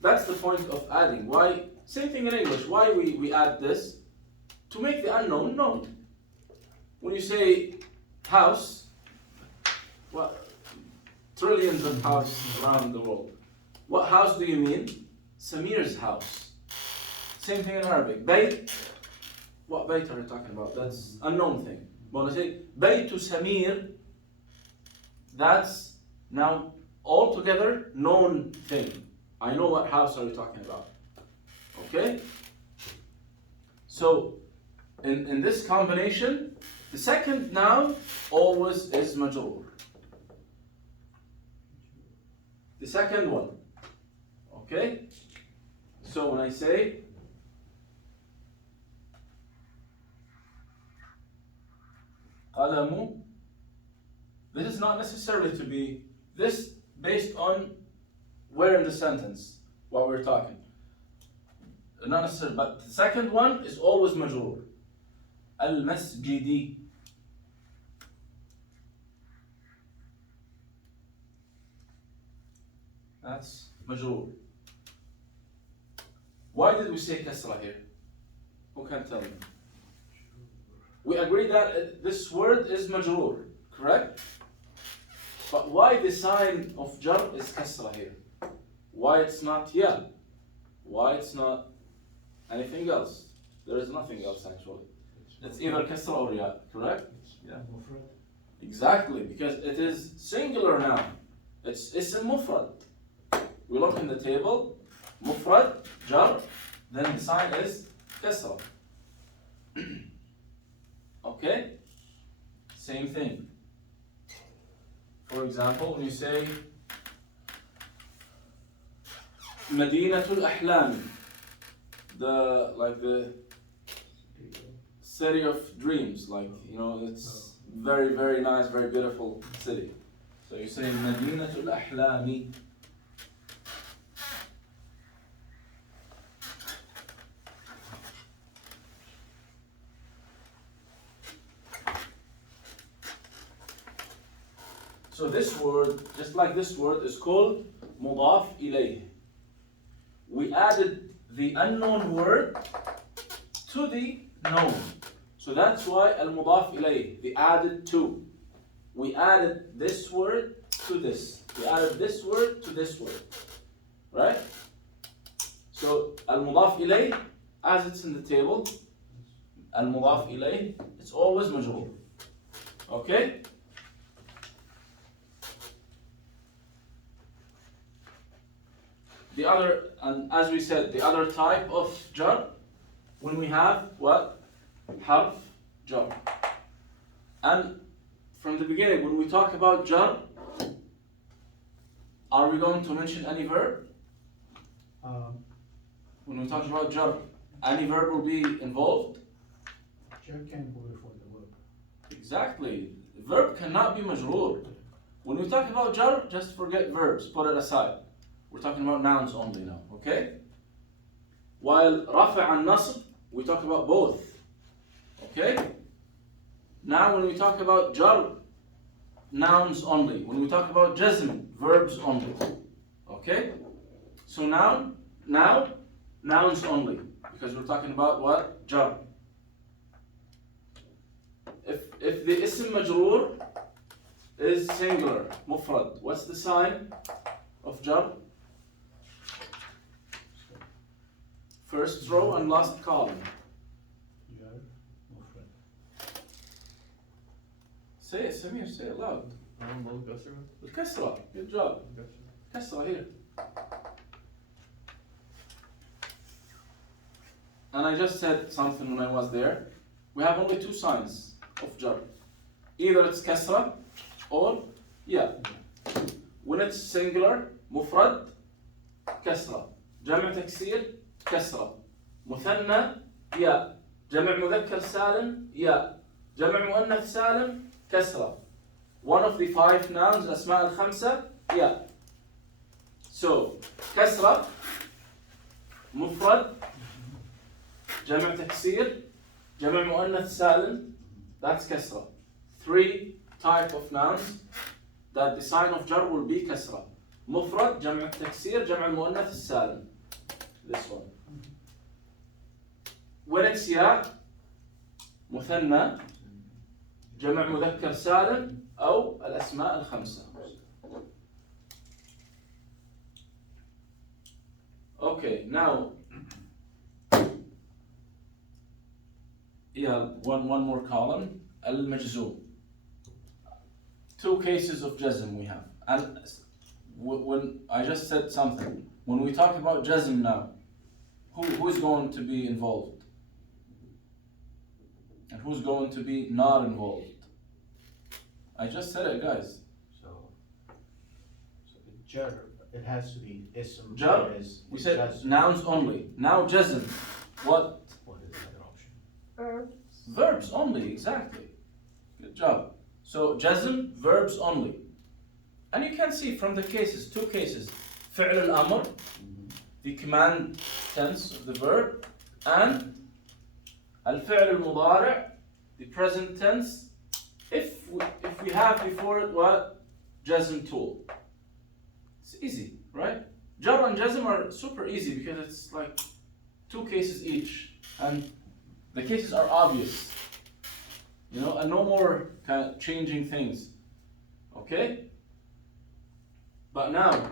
That's the point of adding. Why? Same thing in English. Why we add this? To make the unknown known. When you say house, well, trillions of houses around the world. What house do you mean? Samir's house. Same thing in Arabic. Bayt. What bayt are you talking about? That's unknown thing. But when I say baytu Samir, that's now altogether known thing. I know what house are you talking about. Okay? So in this combination, the second noun always is majroor. The second one. Okay? So when I say qalamu, this is not necessarily to be this based on where in the sentence what we're talking. Not necessarily, but the second one is always majroor. Al-masjidi. That's majroor. Why did we say kasra here? Who can tell me? We agree that this word is majroor, correct? But why the sign of jar is kasra here? Why it's not ya? Why it's not anything else? There is nothing else actually. It's either kasra or ya, correct? Yeah. Exactly, because it is singular now. It's a mufrad. We look in the table, mufrad, jar, then the sign is kasra. Okay? Same thing. For example, when you say Madinatul Ahlam, the city of dreams, it's very, very nice, very beautiful city. So you say Madinatul Ahlami. So this word, just like this word, is called mudaf ilayh. We added the unknown word to the known. So that's why al-mudaf ilayh, the added to. We added this word to this. We added this word to this word. Right? So al-mudaf ilayh, as it's in the table, al-mudaf ilayh, it's always majroor. Okay? the other, and as we said, the other type of jar, when we have what? Harf jar. And from the beginning, when we talk about jar, are we going to mention any verb? When we talk about jar, any verb will be involved? Jar can go before the verb. Exactly. The verb cannot be majroor. When we talk about jar, just forget verbs, put it aside. We're talking about nouns only now, okay? While rafa' and nasb, we talk about both, okay? Now when we talk about jar, nouns only. When we talk about jazm, verbs only, okay? So now, nouns only, because we're talking about what? Jar. If the ism majroor is singular, mufrad, what's the sign of jar? First row and last column. Jar, mufrad. Say it, Samir, say it loud. بالكسرة. الكسرة. Good job. كسرة here. And I just said something when I was there. We have only two signs of jar. Either it's kasra or ya. When it's singular, mufrad, kasra. جمع تكسير, كسرة. مثنى, يا. جمع مذكر سالم, يا. جمع مؤنث سالم, كسرة. One of the five nouns, الأسماء الخمسة, يا. So, كسرة, مفرد, جمع تكسير, جمع مؤنث سالم, that's كسرة. Three type of nouns that the sign of jar will be كسرة. مفرد, جمع تكسير, جمع المؤنث السالم. This one. When it's يا, مثنى, جمع مذكر سالم أو الأسماء الخمسة. Okay, now, one more column, المجزوم. Two cases of jazm we have. And when I just said something, when we talk about jazm now, who is going to be involved? And who's going to be not involved? I just said it, guys. So jar, it has to be ism. Jar, is we said jazm. nouns only. Now jazm, what? What is the other option? Verbs. Verbs only, exactly. Good job. So jazm, verbs only. And you can see from the cases, two cases. فعل الأمر, the command tense of the verb, and الفعل المضارع, the present tense, if we have before it what? Jazm tool. It's easy, right? Jar and jazm are super easy because it's like two cases each, and the cases are obvious, you know, and no more kind of changing things, okay? But now,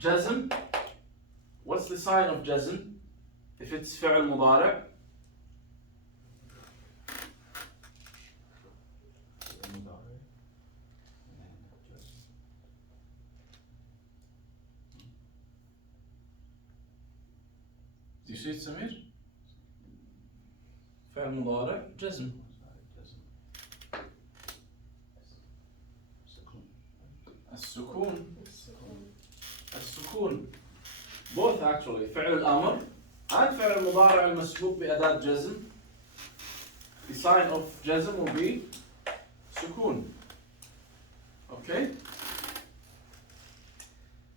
jazm, what's the sign of jazm? If it's فعل مضارع, do you see it, Samir? فعل مضارع, جزم. السكون. السكون. Both actually. فعل الأمر and فعل المضارع المسبوق بأداة جزم. The sign of جزم will be سكون. Okay?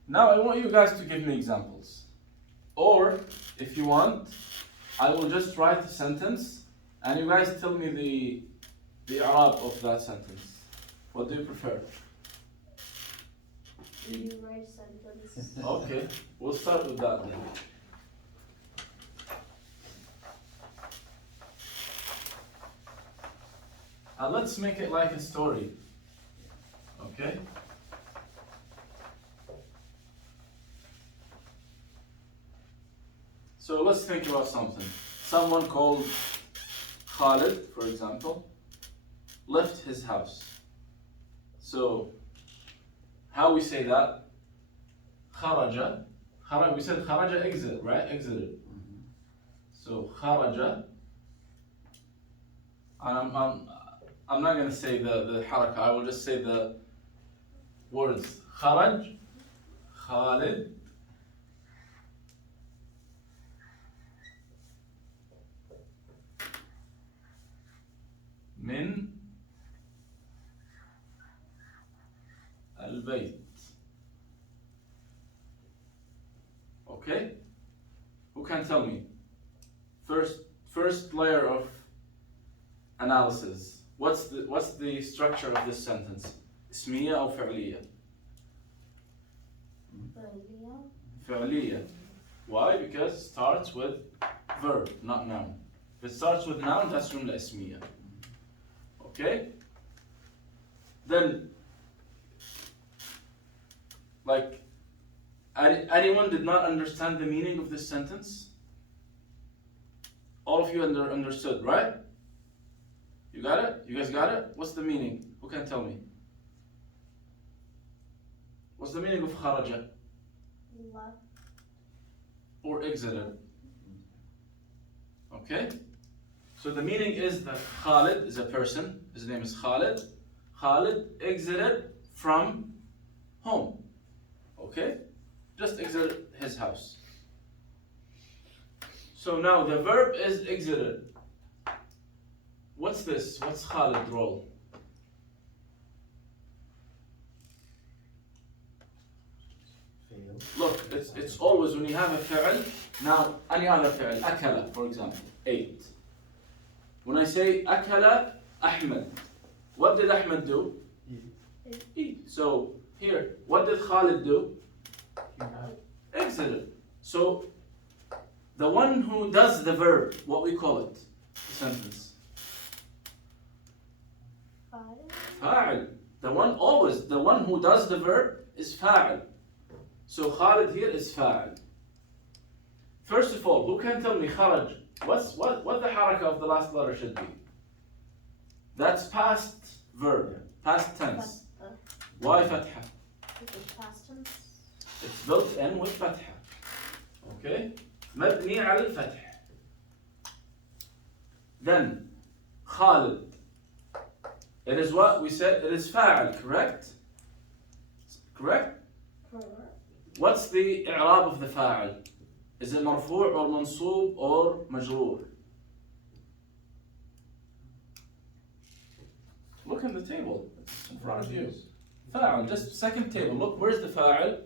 Now I want you guys to give me examples. Or, if you want, I will just write a sentence and you guys tell me the i'rab of that sentence. What do you prefer? You write sentence. Okay, we'll start with that then. And let's make it like a story. Okay? So let's think about something. Someone called Khalid, for example, left his house. So, how we say that? خرج We said kharaja exit, right? Exited. So kharaja. And I'm not going to say the haraka, I will just say the words. Kharaj, Khalid, min al-bayt. Okay? Who can tell me? First layer of analysis. What's the structure of this sentence? اسمية أو فعلية? فعلية. Why? Because it starts with verb, not noun. If it starts with noun, that's جملة اسمية. Okay? Then, like, anyone did not understand the meaning of this sentence? All of you understood, right? You got it? You guys got it? What's the meaning? Who can tell me? What's the meaning of kharaja? Left. Or exited? Okay? So the meaning is that Khalid is a person, his name is Khalid. Khalid exited from home. Okay? Just exited his house. So now the verb is exited. What's this? What's Khalid's role? Fail. Look, it's always when you have a fi'l. Now, any other fi'l, akala, for example, ate. When I say akala Ahmed, what did Ahmed do? Eat. So here, what did Khalid do? Exited. So the one who does the verb, what we call it? The sentence. Fa'il. The one who does the verb is fa'il. So Khalid here is fa'il. First of all, who can tell me kharaj? What the haraka of the last letter should be? That's past verb, past tense. Why fatha? Past tense. It's built in with fatha. Okay? مبني على الفتح. Then Khalid. It is what we said, it is fa'il, correct? Correct? What's the i'rab of the fa'il? Is it مرفوع or منصوب or مجرور? Look in the table. It's in front of you. Fa'il, just second table. Look, where's the fa'il?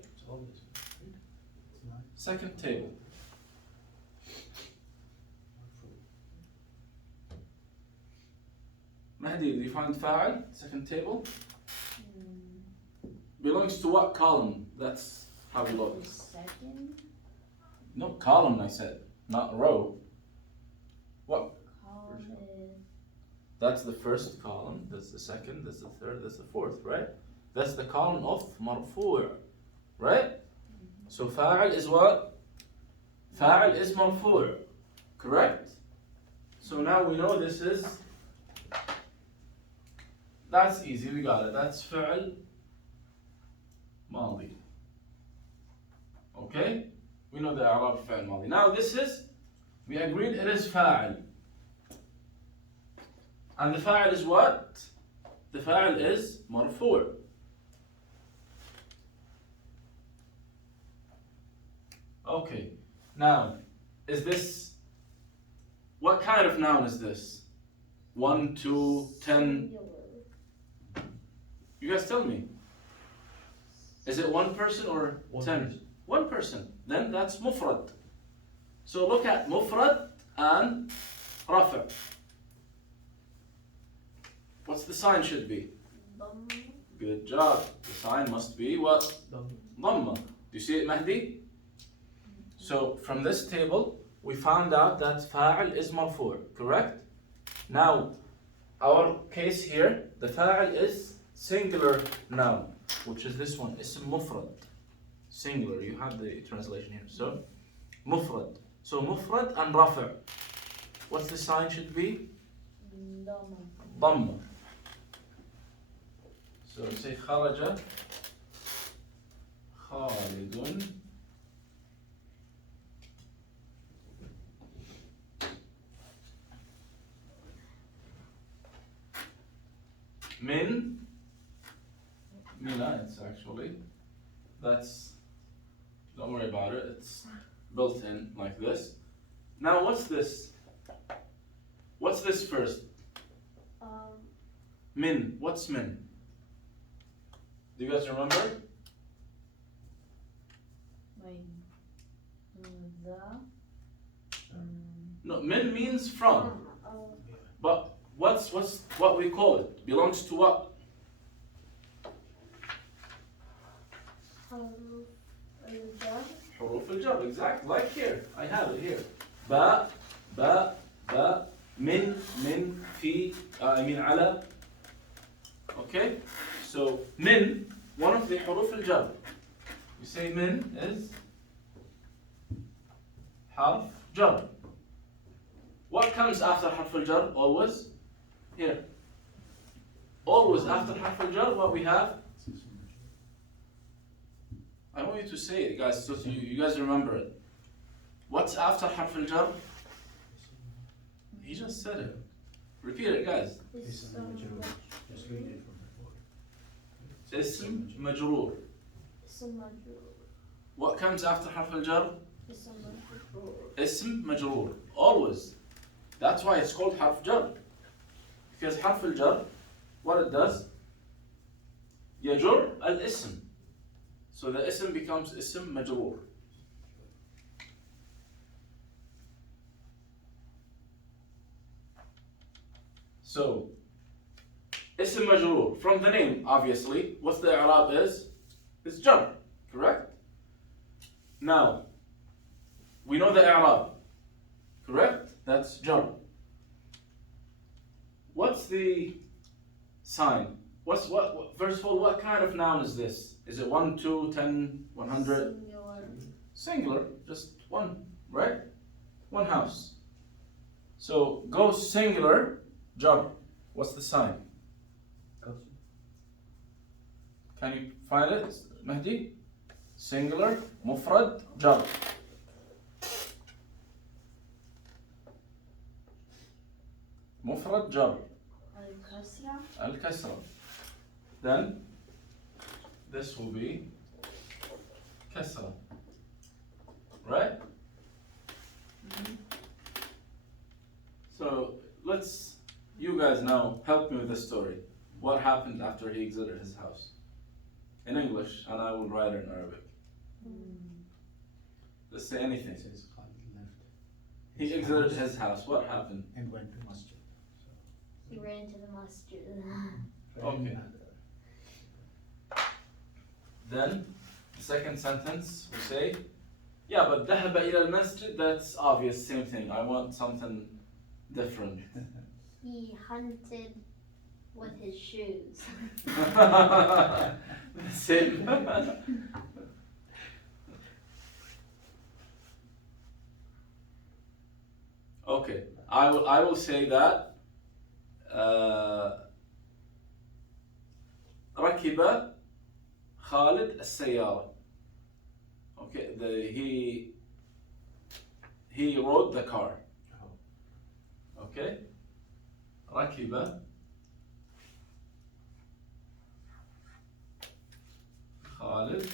Second table. Mahdi, do you find fa'il? Second table? Belongs to what column? That's how we look. Second. No, column I said, not row. What? Column is. That's the first column, that's the second, that's the third, that's the fourth, right? That's the column of marfu', right? So fa'il is what? Fa'il is marfu', correct? So now we know this is, that's easy, we got it. That's fi'l madi. Okay? We know the i'rab fi'l madi. Now this is, we agreed it is fa'il. And the fa'il is what? The fa'il is marfu'. Okay. Now, is this, what kind of noun is this? 1, 2, 10? You guys tell me. Is it one person or 10? One person. Then that's mufrad. So look at mufrad and rafa'. What's the sign should be? Good job. The sign must be what? Dhamma. Do you see it, Mahdi? So from this table, we found out that fa'il is marfu', correct? Now, our case here, the fa'il is singular noun, which is this one, ism mufrad. Singular, you have the translation here. So, mufrad. So mufrad and rafa'. What's the sign should be? Dhamma. So say kharaja Khalidun min, it's actually, that's, don't worry about it, it's built in like this. Now what's this? What's this first? Min, what's min? Do you guys remember? No, min means from. But what's what we call it? Belongs to what? حروف الجر, exactly, like here. I have it here. با, من, في, I mean على. Okay? So, min, one of the حروف الجر. We say min is حرف جر. What comes after حرف الجر always? Here. Always after حرف الجر, what we have? I want you to say it, guys, so you guys remember it. What's after حرف الجر? He just said it. Repeat it, guys. Just read it from the board. اسم مجرور. What comes after حرف الجر? اسم مجرور. Always. That's why it's called حرف جر. Because حرف الجر, what it does? يجر الاسم. So the اسم becomes اسم مجرور. So, اسم مجرور, from the name, obviously, what's the i'rab is? It's jar, correct? Now, we know the i'rab, correct? That's jar. What's the sign? What, first of all, what kind of noun is this? Is it 1, 2, 10, 100? Singular, just one, right? One house. So, go singular, jar. What's the sign? Can you find it, Mahdi? Singular, mufrad, jar. مفرد jar. الكسرة. Then this will be كسرة. Right? So you guys now help me with the story. What happened after he exited his house? In English, and I will write it in Arabic. Let's say anything. It says Khalid left. He exited his house. What happened? And went to masjid. He ran to the masjid. Okay. Then, the second sentence, we say, yeah, but ذهب إلى المسجد, that's obvious, same thing. I want something different. He hunted with his shoes. Same. Okay, I will say that ركب خالد السيارة. Okay, he rode the car. Okay, ركب خالد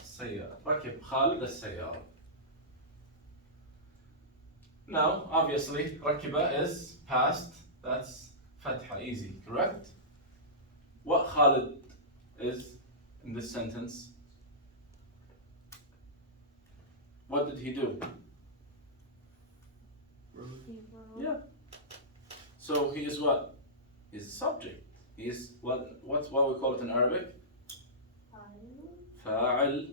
السيارة. ركب خالد السيارة. Now, obviously, ركب is past. That's فتحة, easy, correct? What Khalid is in this sentence? What did he do? Yeah. So he is what? He's a subject. He is what's what we call it in Arabic? Fa'al.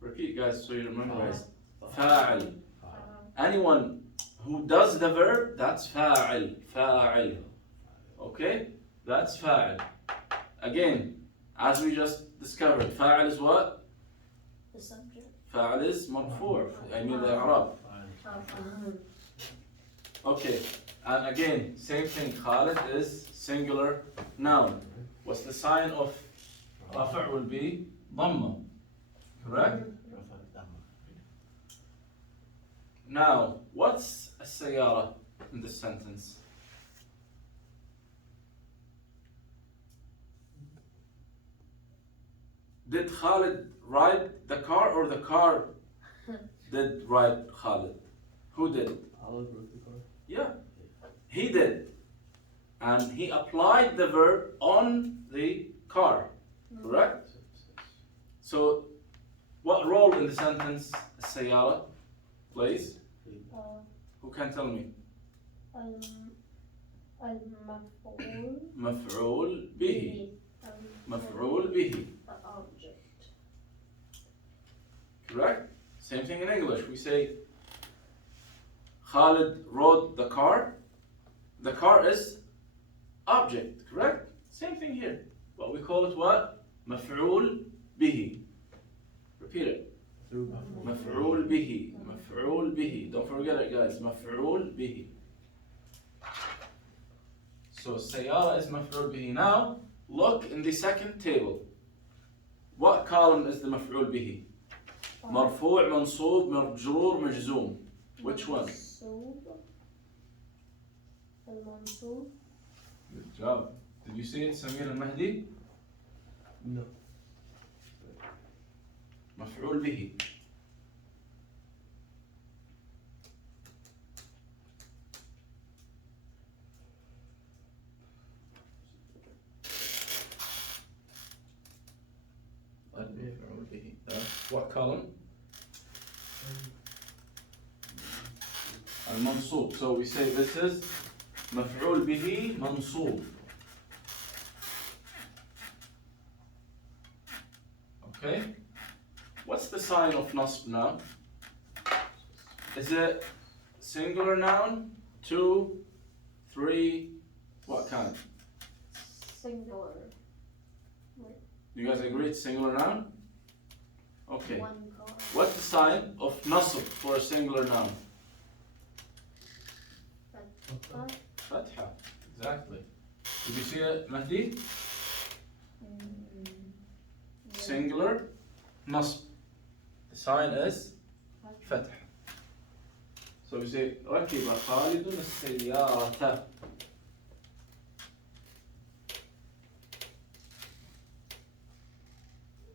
Repeat, guys, so you remember, guys. Fa'al. Anyone who does the verb, that's fa'al. Fa'al. Okay? That's fa'al. Again, as we just discovered, fa'al is what? The subject. Fa'al is marfu'. I mean the i'rab. Okay, and again, same thing. Khalid is singular noun. What's the sign of rafa' will be dhamma. Correct? Now, what's السيارة in this sentence? Did Khalid ride the car or the car did ride Khalid? Who did? Khalid rode the car. Yeah, he did. And he applied the verb on the car, correct? So, what role in the sentence السيارة plays? Who can tell me? المفعول مفعول به. مفعول به. The object. Correct? Same thing in English. We say Khalid rode the car. The car is object, correct? Same thing here. But we call it what? مفعول به. Repeat it. مفعول به. مفعول به. Don't forget it, guys. مفعول به. So السيارة is مفعول به. Now, look in the second table. What column is the مفعول به? مرفوع منصوب مجرور مجزوم. Which one? المنصوب. Good job. Did you see it, Samir al-Mahdi? No. مفعول به. مفعول به. What column? المنصوب. So we say this is مفعول به منصوب. Okay? What's the sign of nasb now? Is it singular noun? 2, 3, what kind? Singular. You guys agree it's singular noun? Okay. One car. What's the sign of nasb for a singular noun? Fatha. Exactly. Did you see it, Mahdi? Singular nasb. The sign is فتح. So we say ركب خالد السيارة.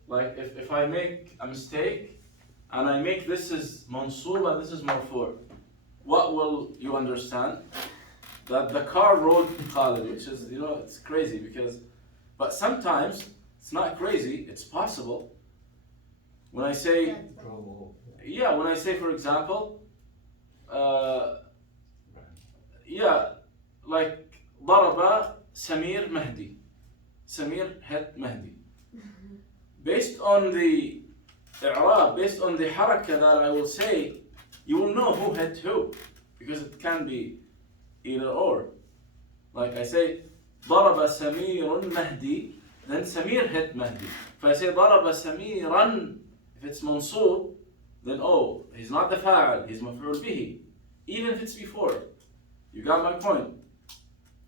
Like if I make a mistake and I make this is mansub and this is marfu', what will you understand? That the car rode Khalid, which is, it's crazy but sometimes it's not crazy, it's possible. When I say, when I say, for example, like ضرب سمير مهدي. Samir hit Mahdi. Based on the i'rab, based on the harakah that I will say, you will know who hit who, because it can be either or. Like I say, ضرب سمير مهدي, then Samir hit Mahdi. If I say ضرب سميرا, if it's mansub, then he's not the fa'al, he's maf'ul bihi. Even if it's before. You got my point?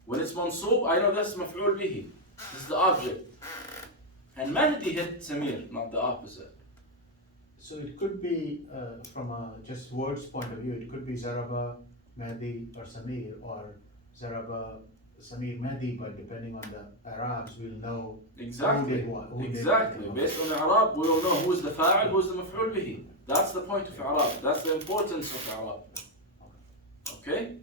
When it's mansub, I know that's maf'ul bihi. This is the object. And Mahdi hit Samir, not the opposite. So it could be, from a just words point of view, it could be Zaraba, Mahdi or Samir, or Zaraba, Samir, Mahdi, but depending on the Arabs, we'll know Exactly. who did what. Exactly. Based on the Arab, we will know who's the fa'al, who's the maf'ul bihi. That's the point of Arab. That's the importance of Arab. Okay?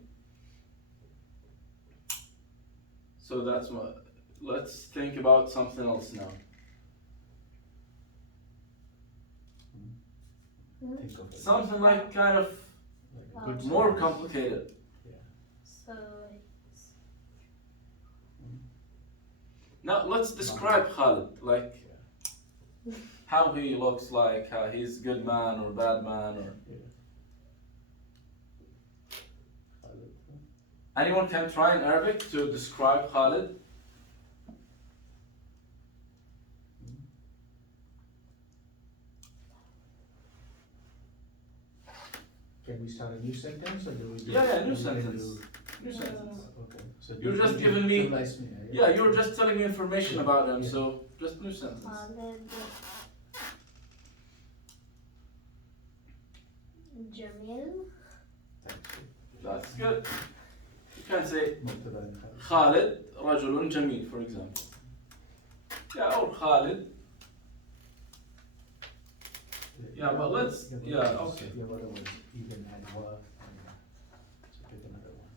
So that's what. Let's think about something else now. Think of it. Something like kind of Like a good more sentence. complicated. So Now let's describe Khalid, like how he looks like, how he's good man or bad man, or anyone can try in Arabic to describe Khalid. Can we start a new sentence or do we do? New we can sentence. do- New sentence. Okay. So You're do- just do- giving me- utilize me, Yeah, you were just telling me information about him, Yeah. so just new sentence. Khalid, Jamil, That's good. You can say مبتدأ Khalid رجل جميل, for example. Yeah, or Khalid. Yeah, but let's. Yeah, okay. The other was even and were. So pick another one.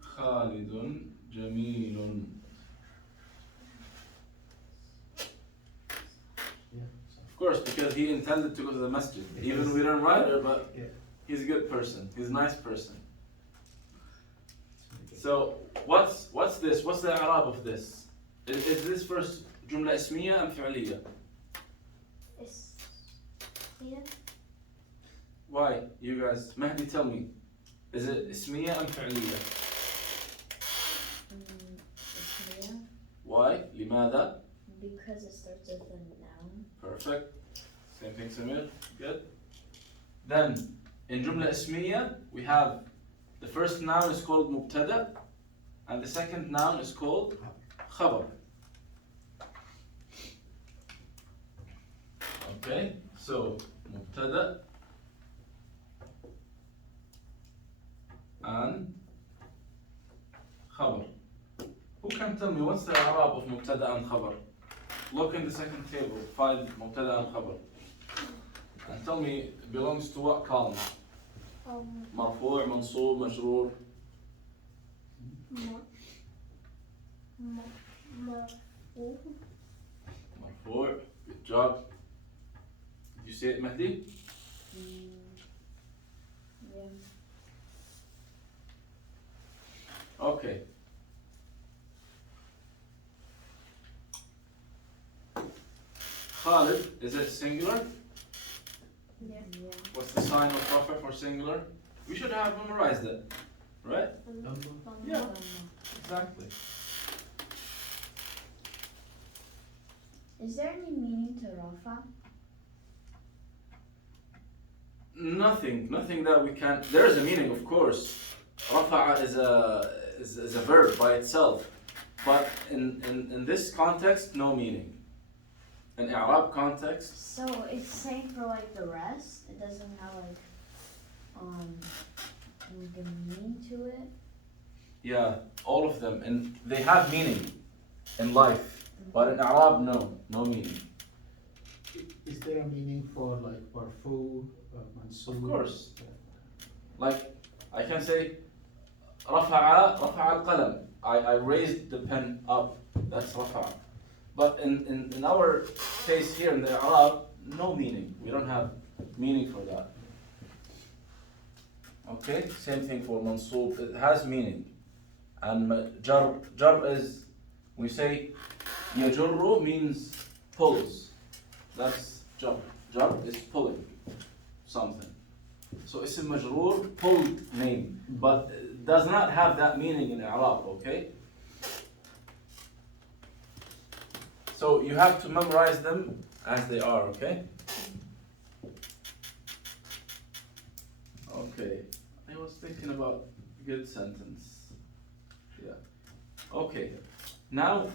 خالد جميل. Yeah. So, Of course, because he intended to go to the masjid. Even we don't write it, but yeah. he's a good person. He's a nice person. So, So what's this? What's the i'rab of this? Is this first جملة اسمية أم فعلية? Yeah. Why? You guys, Mahdi, tell me. Is it اسمية أم فعلية? Ismia, Why? لماذا? because it starts with a noun. Perfect. Same thing, Samir. Good. Then, in جملة اسمية, we have the first noun is called مبتدأ, and the second noun is called خبر. Okay, so مبتدأ and خبر. Who can tell me what's the i'rab of مبتدأ and خبر? Look in the second table, find مبتدأ and خبر. And tell me, it belongs to what column? مرفوع, منصوب, مجرور. مرفوع. Good job. Did you say it, Mahdi? Yeah. Okay. Khalid, is it singular? Yeah. What's the sign of rafa for singular? We should have memorized it, right? Yeah. Exactly. Is there any meaning to Rafa? Nothing that we can. There is a meaning, of course. Rafa'a is a verb by itself, but in this context, no meaning. In Arab context, So it's same for like the rest? It doesn't have like a meaning to it? yeah, all of them, and they have meaning in life, but in Arab, no meaning. Is there a meaning for like marfu, mansub? Of course. Like I can say, رفع القلم. I raised the pen up. That's رفع. But in our case here in the Arab, no meaning. We don't have meaning for that. Okay, same thing for mansub. It has meaning. And jar is, we say يجر means pulls. That's jar. Jar is pulling something. So اسم مجرور, pulled name, but does not have that meaning in Arab, okay? So you have to memorize them as they are, okay? Okay, I was thinking about a good sentence. Yeah. Okay, now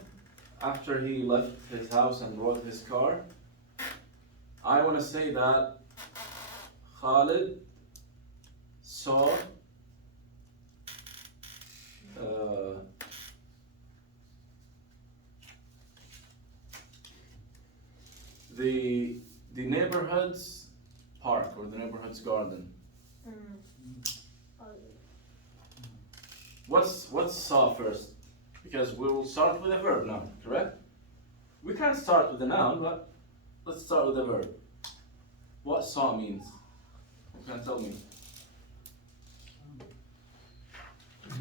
after he left his house and brought his car, I want to say that Khalid saw the neighborhood's park or the neighborhood's garden. What's saw first? Because we will start with a verb now, correct? We can't start with a noun, but let's start with a verb. What saw means? You can tell me.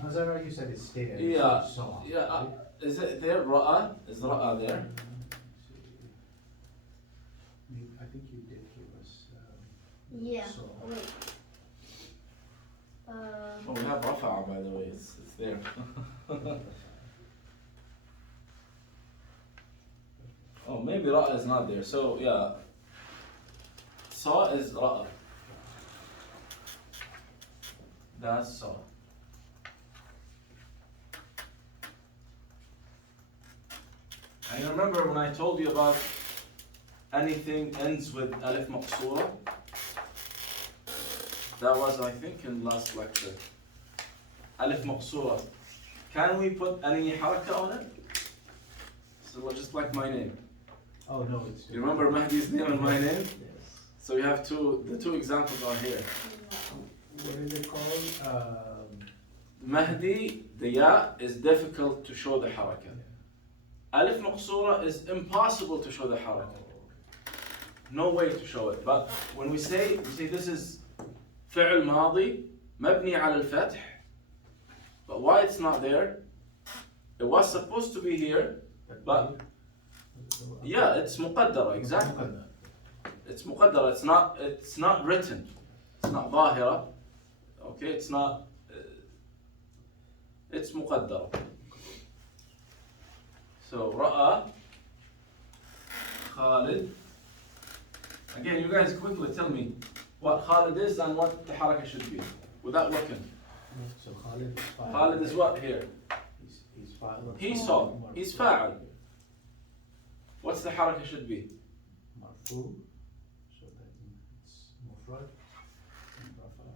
Nazara, you said it's there. it's Yeah, not saw, yeah. right? Is it there? Ra'a? Is Ra'a there? I think you did give us. Yeah. Saw. Wait. Oh, we have Rafa'a, by the way. It's there. Oh, maybe Ra'a is not there. So yeah, Saw is Ra'a. That's Saw. And remember when I told you about anything ends with alif maqsoora? That was, I think, in last lecture. Alif maqsura. Can we put any haraka on it? So just like my name. Oh, no, it's. You remember Mahdi's name and my name? Yes. So you have the two examples are here. What is it called? Mahdi, the ya is difficult to show the haraka. Alif maqsura is impossible to show the haraka. No way to show it. But when we say this is فعل ماضي مبني على الفتح. But why it's not there? It was supposed to be here, but yeah, it's مقدرة, exactly. It's مقدرة. It's not written. It's not ظاهرة. Okay, it's not. It's مقدرة. So رأى Khalid. Again, you guys quickly tell me what Khalid is and what the haraka should be without looking. So Khalid is fa'il. Khalid is what here? He's fa'il. He saw. He's fa'al. What's the haraka should be? Marfu. So that it's mufrad. And rafa.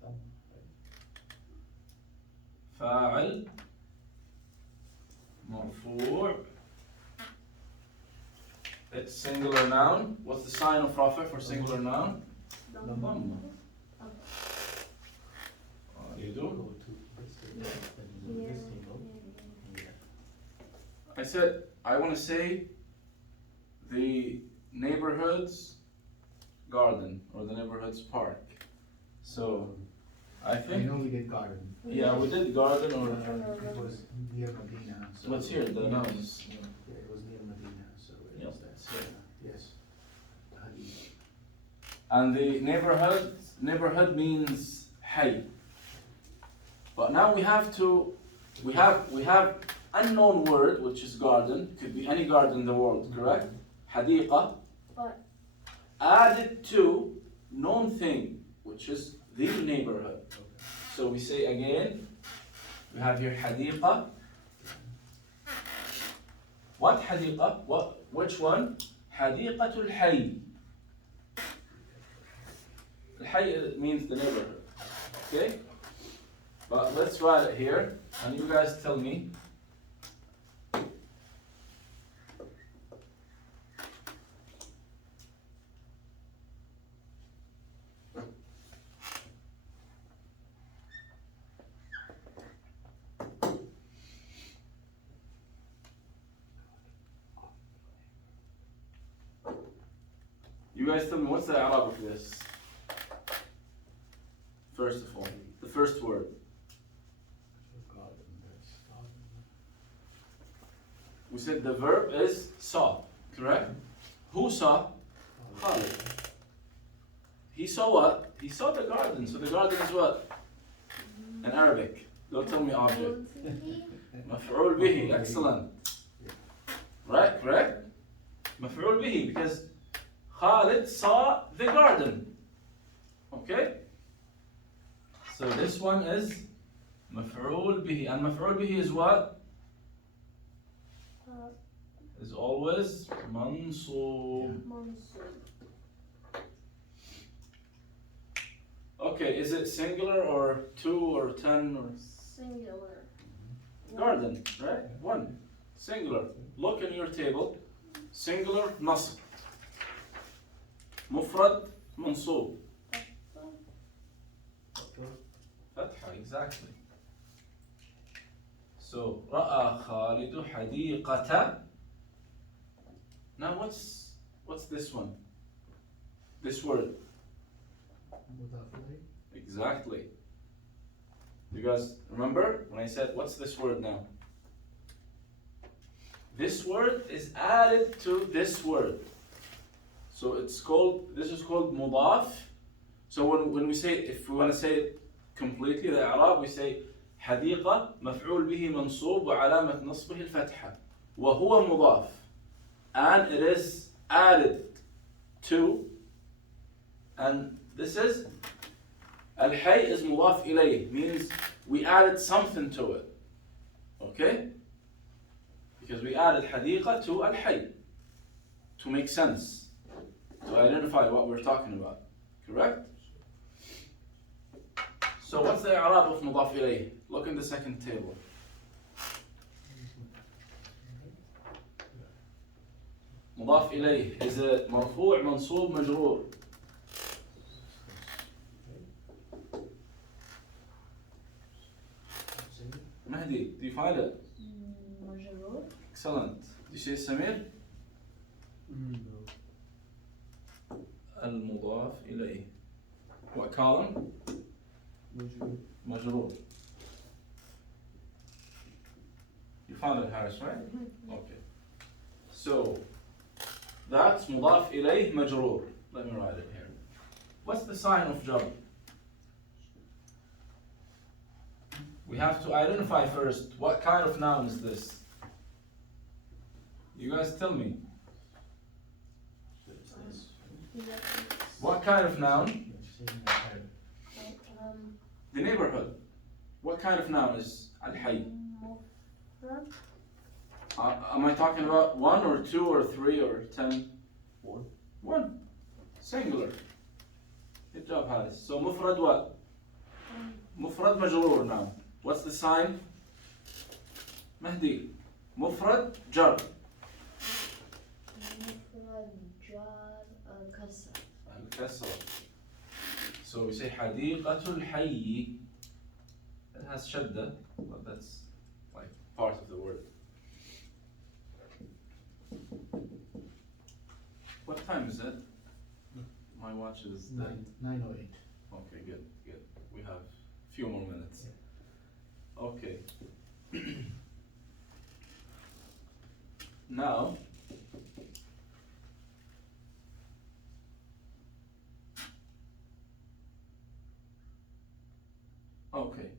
So dam, right? فاعل مرفوع. It's singular noun. What's the sign of rafa for singular noun? Dhamma. You do? Go to this table. Then you do this table. Here. I said I want to say the neighborhood's garden or the neighborhood's park. So I I think know we did garden. yeah, we did garden or It was near Medina. So what's here? The nouns. Yeah, it was near Medina. So it Yep. is that. Yes. Hadith. And the neighborhood means hay. But now we have unknown word which is garden. Could be any garden in the world, correct? Hadiqa. But- Added to known thing which is the neighborhood. So we say again, we have here hadiqa. What hadiqa? Which one? Hadiqatul hay. Al-hay means the neighborhood. Okay? But let's write it here, and you guys tell me. You guys tell me what's the Arab of this? First of all, the first word. Garden. That's garden. We said the verb is saw, correct? Who saw? Khalid. He saw what? He saw the garden. So the garden is what? In Arabic. Don't tell me object. مفعول به. Excellent. Right, correct? مفعول به because Khalid saw the garden. Okay? So this one is مفعول به. And مفعول به is what? Is always منصوب. Okay, is it singular or two or 10 or Singular. garden, right? One. Singular. Look in your table. Singular نصب. مفرد منصوب. فتحة, exactly. So رأى خالد حديقة. Now what's this one? This word. Mudaf ilayh. Exactly. You guys remember when I said what's this word now? This word is added to this word. So this is called mudaf. So when we say, if we want to say it completely, the Arab, we say حديقة مفعول به منصوب وعلامة نصبه الفتحة وهو مضاف, and it is added to, and this is الحي is مضاف إليه, means we added something to it. Okay? Because we added حديقة to الحي to make sense, to identify what we're talking about. Correct? So what's the i'rab of مضاف إليه? Look in the second table. مضاف إليه is a مرفوع منصوب مجرور. Mahdi, do you find it? مجرور. Excellent. Do you see Samir? No. المضاف إليه. What column? مجرور. مجرور. You found it, Harris, right? Okay. So that's مضاف إليه مجرور. Let me write it here. What's the sign of jar? We have to identify first what kind of noun is this. You guys tell me. What kind of noun? The neighborhood. What kind of noun is al-hayy? مفرد. Am I talking about 1 or 2 or 3 or 10? One. 1. Singular. Good job, Haris. So مفرد what? مفرد مجرور now. What's the sign? Mahdi. مفرد جر. مفرد جار كسر. الكسرة. So we say حديقة الحي. It has شدة, but that's like part of the word. What time is it? My watch is 9:08. Okay, good. We have a few more minutes. Okay. Now, okay.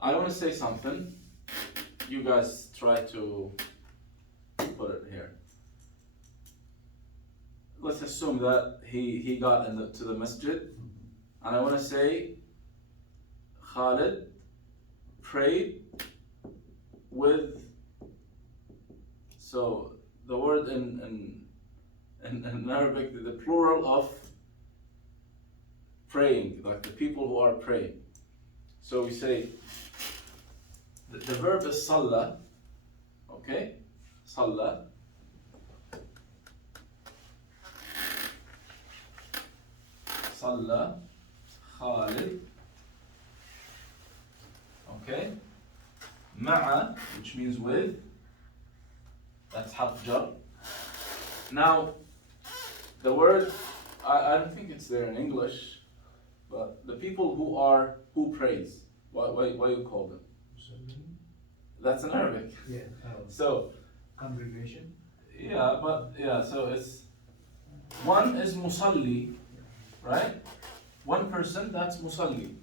I want to say something. You guys try to put it here. Let's assume that he got to the masjid, and I want to say Khalid prayed with, so the word in Arabic, the plural of praying, like the people who are praying. So we say the verb is salla, okay? Salla. Salla Khalid. Okay? Ma'a, which means with. That's harf jar. Now, the word, I don't think it's there in English, but the people who praise, what you call them? That's in Arabic. Yeah. So, Congregation. so it's, one is musalli, right? One person, that's musalli.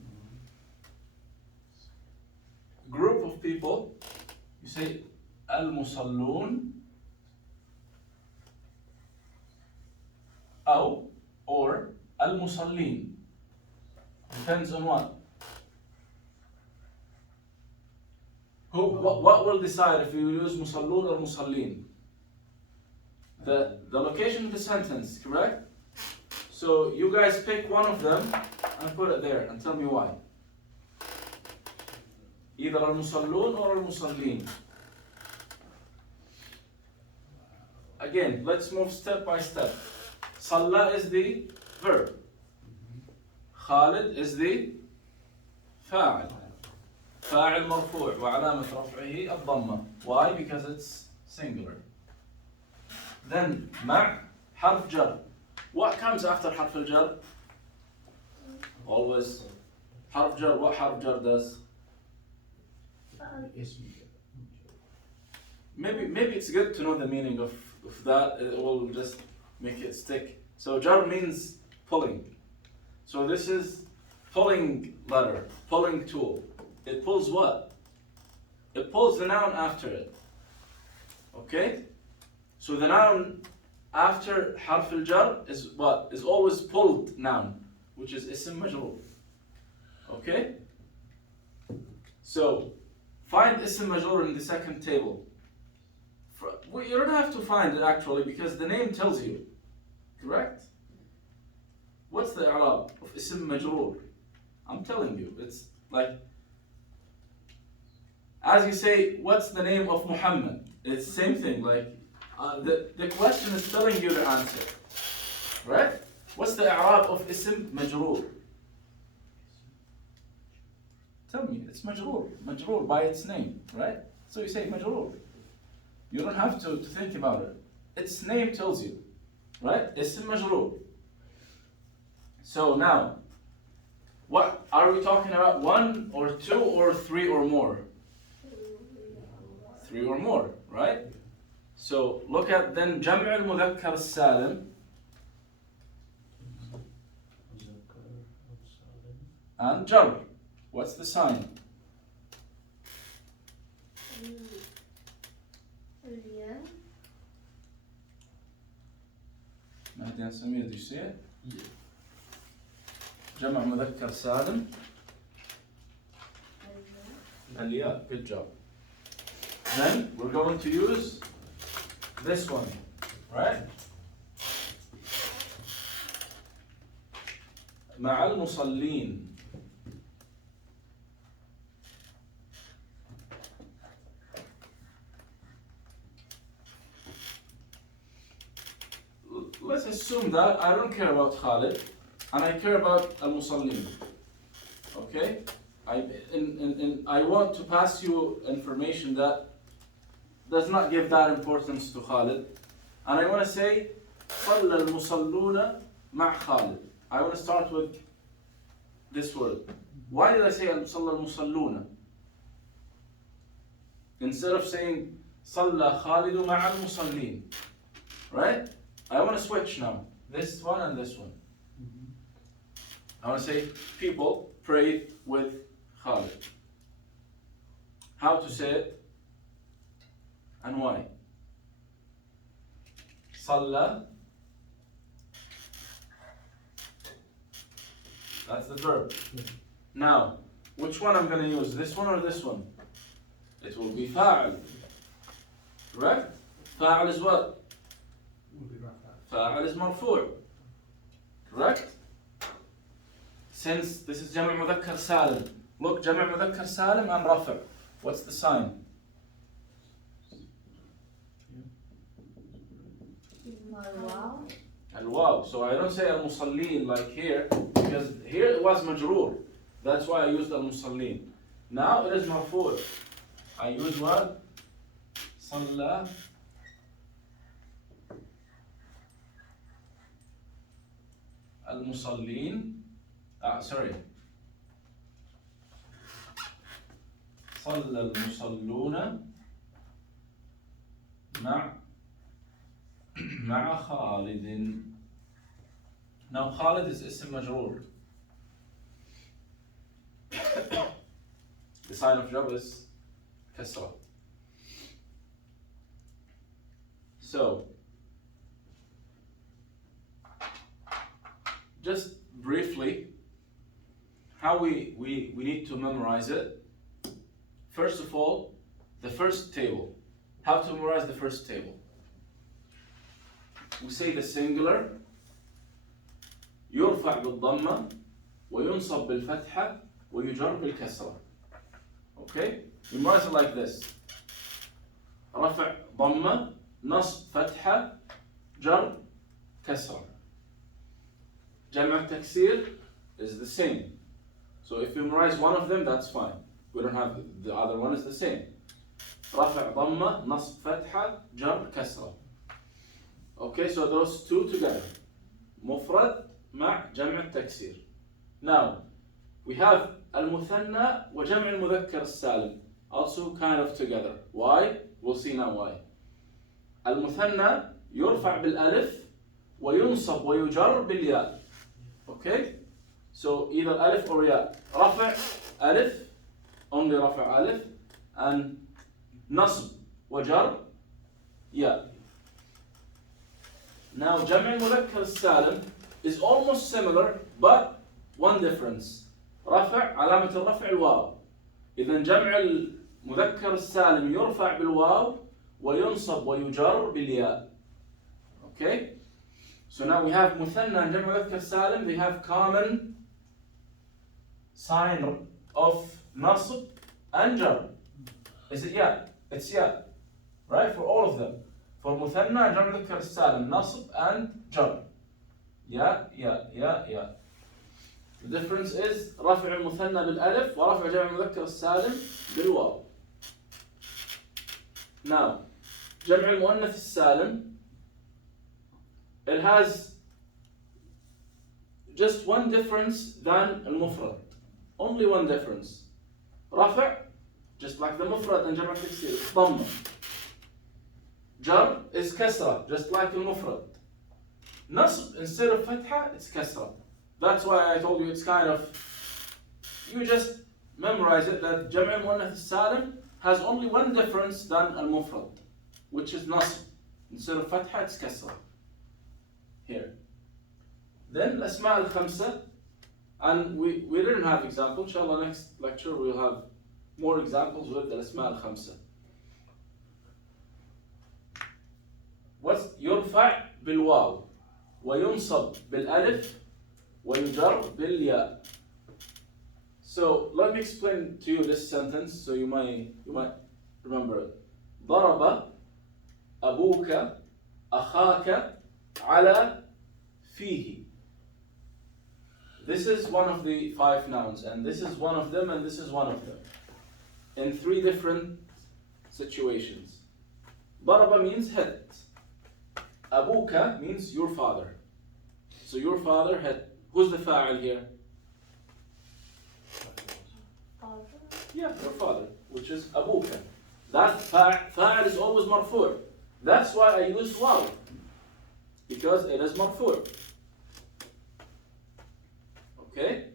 Group of people, you say al-musallun, or al-musallin. Depends on what? What will decide if you use musallun or musallin? The location of the sentence, correct? So you guys pick one of them and put it there and tell me why. Either al-musallun or al-musallin. Again, let's move step by step. Salla is the verb. Khalid is the fa'il. فاعل مرفوع وعلامة رفعه الضمة. Why? Because it's singular. Then مع حرف جر. What comes after حرف الجر? Always حرف جر. What حرف جر does? Maybe it's good to know the meaning of that. It will just make it stick. So jar means pulling. So this is pulling letter, pulling tool. It pulls what? It pulls the noun after it. Okay? So the noun after حرف الجر is what? Is always pulled noun, which is اسم مجرور. Okay? So find اسم مجرور in the second table. You don't have to find it actually because the name tells you. Correct? What's the i'rab of اسم مجرور? I'm telling you, it's like, as you say, what's the name of Muhammad? It's the same thing, like, the question is telling you the answer, right? What's the i'rab of اسم مجرور? Tell me, it's مجرور by its name, right? So you say مجرور. You don't have to think about it. Its name tells you, right? اسم مجرور. So now, what are we talking about? 1 or 2 or 3 or more? 3 or more, right? So look at then جمع المذكر السالم and جر. What's the sign? Yeah. Mahdi and Samir, do you see it? Yeah. جمع مذكر سالم. الياء. Good job. Then we're going to use this one, right? مع المصلين. Let's assume that I don't care about Khalid and I care about al-musallin. Okay? I want to pass you information that does not give that importance to Khalid. And I want to say صلى المصلون مع خالد. I want to start with this word. Why did I say صلى المصلون? Instead of saying صلى خالد مع المصلين. Right? I want to switch now. This one and this one. I want to say people prayed with Khalid. How to say it and why? صلى. That's the verb. Now, which one I'm going to use? This one or this one? It will be فاعل. Correct? فاعل is what? فاعل is مرفوع. Correct? Since this is جمع مذكر سالم. Look, جمع مذكر سالم and رفع. What's the sign? Wow. الواو. So I don't say المصلين like here, because here it was مجرور. That's why I used المصلين. Now it is مرفوع. I use what? صلى المصلين. Sorry. صلى المصلون مع خالد. Now Khalid is اسم مجرور. The sign of jar is كسرة. So, just briefly, how we need to memorize it. First of all, the first table. How to memorize the first table? We say the singular يرفع بالضمة وينصب بالفتحة ويجر بالكسرة. Okay? Memorize it like this. رفع ضمة نصب فتحة جر كسرة. جمع تكسير is the same. So if you memorize one of them, that's fine. We don't have the other one is the same. رفع ضمة نصب فتحة جر كسرة. Okay, so those two together. مفرد مع جمع التكسير. Now, we have المثنى وجمع المذكر السالم. Also kind of together. Why? We'll see now why. المثنى يرفع بالألف وينصب ويجر بالياء. Okay? So either ألف or ياء. رفع ألف, only رفع ألف, and نصب وجر ياء. Now جمع المذكر السالم is almost similar, but one difference. رفع علامة الرفع الواو. إذا جمع المذكر السالم يرفع بالواو وينصب ويجر بالياء. Okay? So now we have مثنى and جمع مذكر سالم, they have common sign of nasb and jar. Is it yeah? It's yeah. Right? For all of them. For مثنى and جمع مذكر سالم, nasb and jar. Yeah. The difference is رفع المثنى بالألف ورفع جمع المذكر السالم بالواو. Now, جمع المؤنث السالم, it has just one difference than المفرد. Only one difference. رفع, just like the مفرد and جمع تكسير, ضمة. jar is كسرة, just like المفرد. نصب, instead of فتحة, it's كسرة. That's why I told you it's kind of, you just memorize it that جمع المؤنث السالم has only one difference than المفرد, which is نصب. Instead of فتحة, it's كسرة. Here. Then الأسماء الخمسة, and we didn't have example. Inshallah, next lecture we'll have more examples with the الأسماء الخمسة. What's يرفع بالواو وينصب بالألف ويجر بالياء. So let me explain to you this sentence so you might remember it. ضرب أبوك أخاك على فيه. This is one of the 5 nouns, and this is one of them, and this is one of them, in 3 different situations. ضرب means hit. أبوك means your father. So your father hit. Who's the fa'il here? Father. Yeah, your father, which is أبوك. That fa'il is always marfu'. That's why I use waw, because it is marfu'. Okay?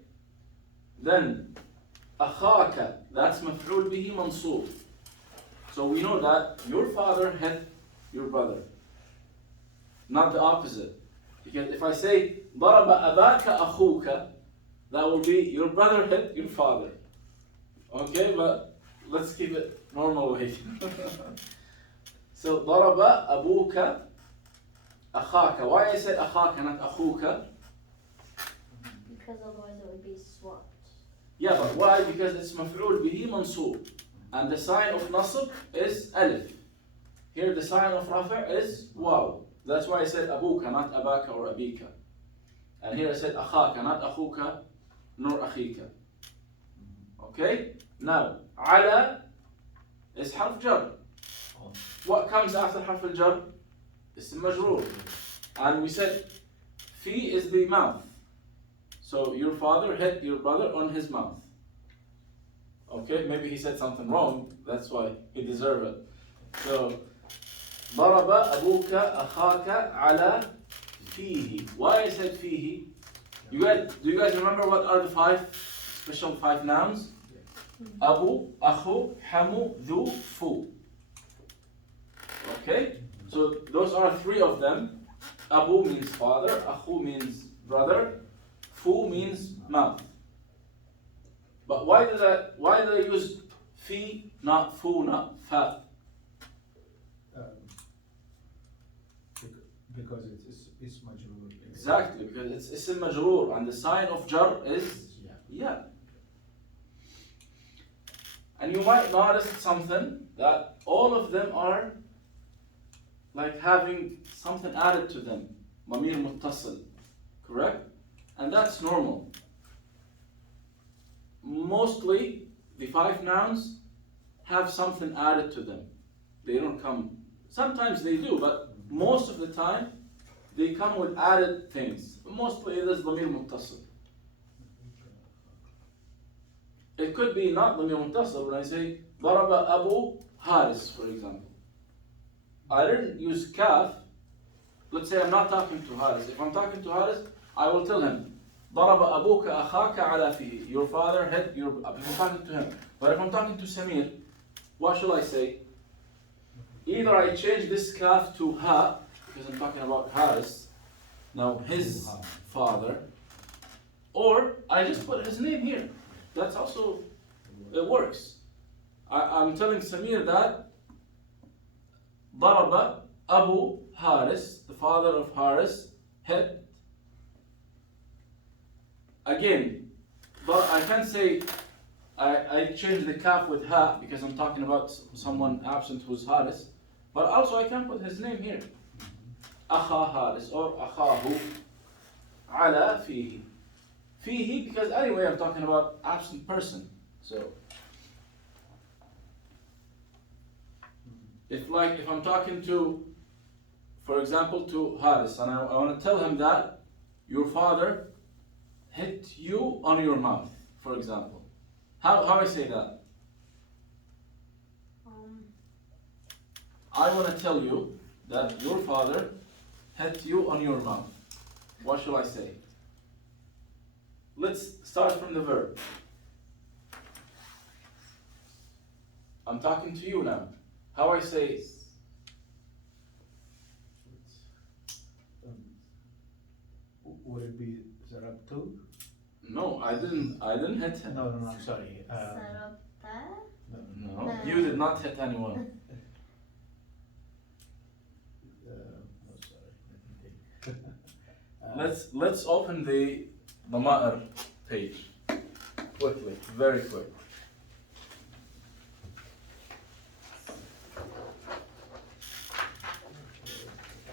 Then أخاك, that's مفعول به منصوب. So we know that your father hit your brother, not the opposite. Because if I say ضرب أباك أخوك, that will be your brother hit your father. Okay, but let's keep it normal way. So ضرب أبوك أخاك. Why I said أخاك not أخوك? Because otherwise it would be swapped. Yeah, but why? Because it's مفعول به منصوب, and the sign of nasb is ألف. Here the sign of رفع is واو. That's why I said أبوك, not أباك or أبيك. And here I said أخاك, not أخوك nor أخيك. Okay? Now, على is حرف جر. What comes after حرف الجر? اسم مجرور. And we said في is the mouth. So your father hit your brother on his mouth. Okay? Maybe he said something wrong. That's why he deserved it. So ضرب أبوك أخاك على فيه. Why I said فيه? Do you guys remember what are the 5 special 5 nouns? أبو, أخو, حمو, ذو, فو. Okay? So those are 3 of them. Abu means father, Akhu means brother, Fu means mouth. But why did I use fi, not fu, not fa? Because it's majrur. Exactly, because it's ism majroor, and the sign of jar is yeah. And you might notice something, that all of them are like having something added to them. Mamir muttasil, correct? And that's normal. Mostly, the 5 nouns have something added to them. They don't come, sometimes they do, but most of the time, they come with added things. Mostly it is ضمير متصل. It could be not ضمير متصل when I say ضرب أبو حارس, for example. I didn't use kaf. Let's say I'm not talking to Haris. If I'm talking to Haris, I will tell him ضرب أبوك أخاك على فيه. Your father hit your. If I'm talking to him. But if I'm talking to Samir, what shall I say? Either I change this kaf to ha, because I'm talking about Haris, now his father, or I just put his name here. That's also, it works. I'm telling Samir that ضرب أبو حارس, the father of Haris, hit. Again, but I can't say I change the kaf with ha because I'm talking about someone absent who's Haris. But also I can put his name here. أخا Haris or أخاه على فيه. فيه because anyway I'm talking about absent person. So if I'm talking to, for example, to Haris and I want to tell him that your father hit you on your mouth, for example. How I say that? I want to tell you that your father hit you on your mouth. What shall I say? Let's start from the verb. I'm talking to you now. How I say? Would it be Zarabtu? No, I didn't hit him. No, I'm sorry. Sarabta? No. No, you did not hit anyone. No, sorry. Let me think. Let's open the Dama'ir page quickly, very quick.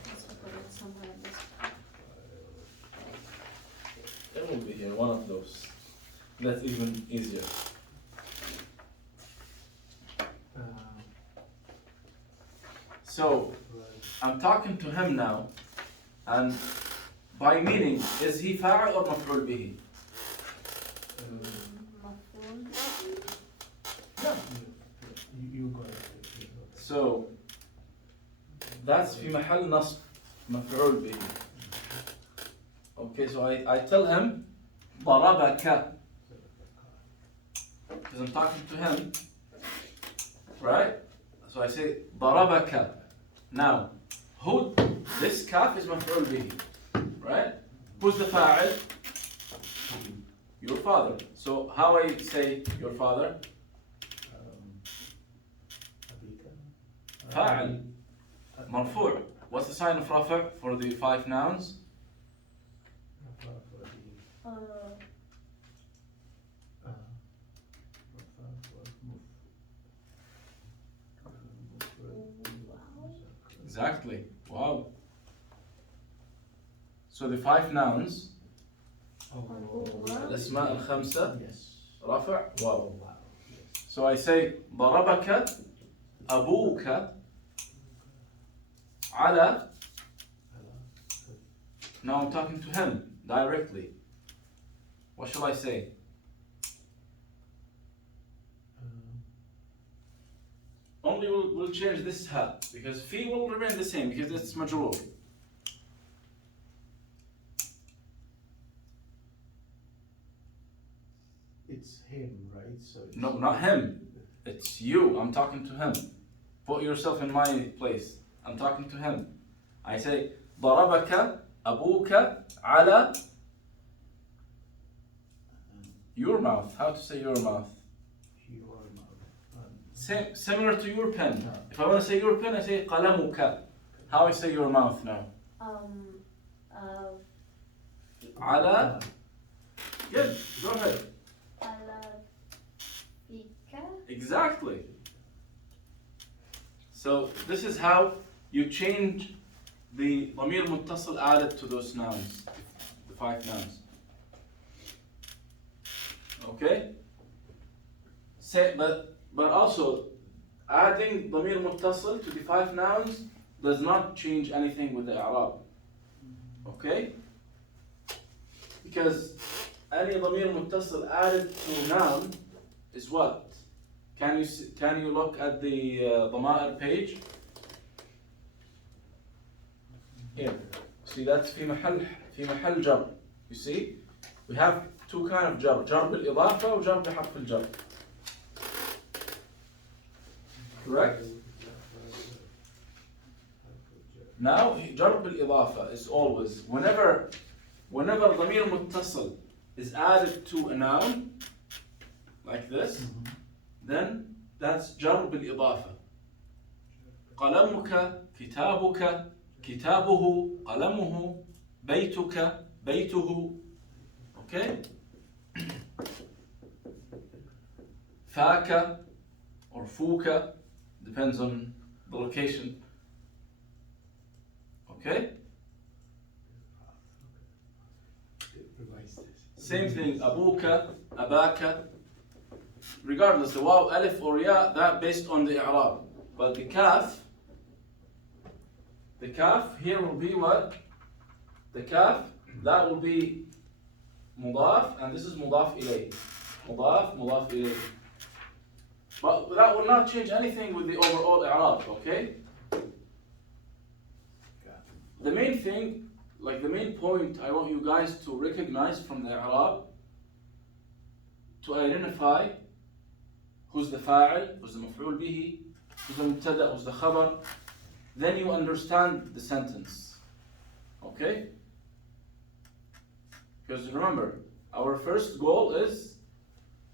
Let's put it somewhere in this. It will be here, one of those. That's even easier. So I'm talking to him now, and by meaning, is he fa'al or maf'ul bihi? Maf'ul. Yeah. You got it. So that's في محل نصب مفعول به. Okay, so I tell him ضربك because I'm talking to him, right? So I say ضربك. Now, who this kaf is مفعول به, right? Who's the fa'il? Your father. So how I say your father? فاعل مرفوع. What's the sign of رفع for the 5 nouns? Exactly. Wow. So the 5 nouns, الأسماء الخمسة, Yes. رفع, واو. Wow. Yes. So I say ضربك أبوك على. Now I'm talking to him directly. What shall I say? Only we'll change this ha because fi will remain the same because it's majroor. It's him, right? So it's No, not him. It's you. I'm talking to him. Put yourself in my place. I'm talking to him. I say ضربك أبوك على your mouth. How to say your mouth? your mouth. Same, similar to your pen. If I want to say your pen, I say قلمك. How I say your mouth now? على. Good. Go ahead. Exactly. So this is how you change the ضمير متصل added to those nouns, the 5 nouns. Okay? Say, but also adding ضمير متصل to the 5 nouns does not change anything with the i'rab. Okay? Because any ضمير متصل added to noun is what? Can you look at the ضمائر page? Here. See, that's في محل جر. You see? We have 2 kind of جر. جر بالإضافة وجر بحرف الجر. Correct? Now, جر بالإضافة is always whenever ضمير متصل is added to a noun like this, then that's جر بالإضافة. قلمك, كتابك, كتابه, قلمه. بيتك, بيته. Okay? فاك or fuka, depends on the location. Okay? Revise this. Same thing, abuka, abaka. Regardless, the waw, alif or ya, that based on the i'rab. But the kaf here will be what? The kaf, that will be mudaf, and this is mudaf ilayh. Mudaf ilayh. But that will not change anything with the overall i'rab, okay? The main thing, like the main point I want you guys to recognize from the i'rab, to identify who's the fa'il, who's the maf'ul bihi, who's the mubtada, who's the khabar, then you understand the sentence. Okay? Because remember, our first goal is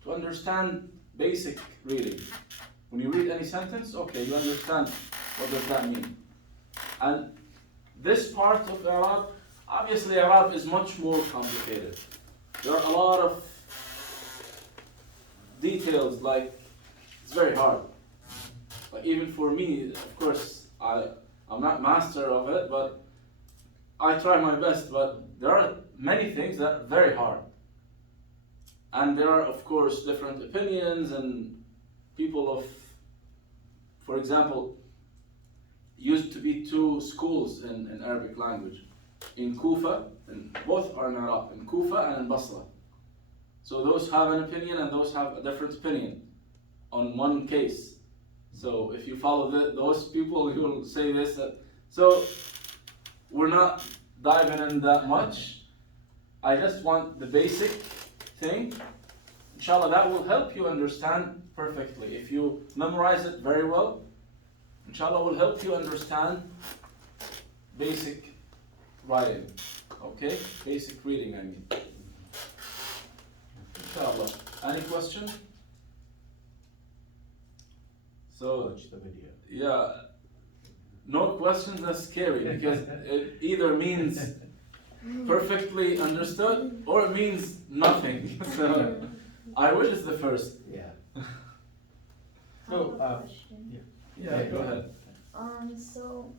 to understand basic reading. When you read any sentence, okay, you understand what does that mean. And this part of i'rab, obviously i'rab is much more complicated. There are a lot of details, like it's very hard. Like even for me, of course, I'm not master of it, but I try my best. But there are many things that are very hard. And there are, of course, different opinions and people of, for example, used to be two schools in Arabic language. In Kufa, and both are in Iraq, in Kufa and in Basra. So those have an opinion and those have a different opinion on one case. So if you follow those people, you will say this. So we're not diving in that much. I just want the basic thing. Inshallah, that will help you understand perfectly. If you memorize it very well, inshallah will help you understand basic writing. Okay? Basic reading, I mean. Inshallah. Any question? So, Watch the video. yeah, no questions, that's scary because it either means perfectly understood or it means nothing. So, I wish it's the first. Yeah. I So, have a question. Yeah, go ahead. So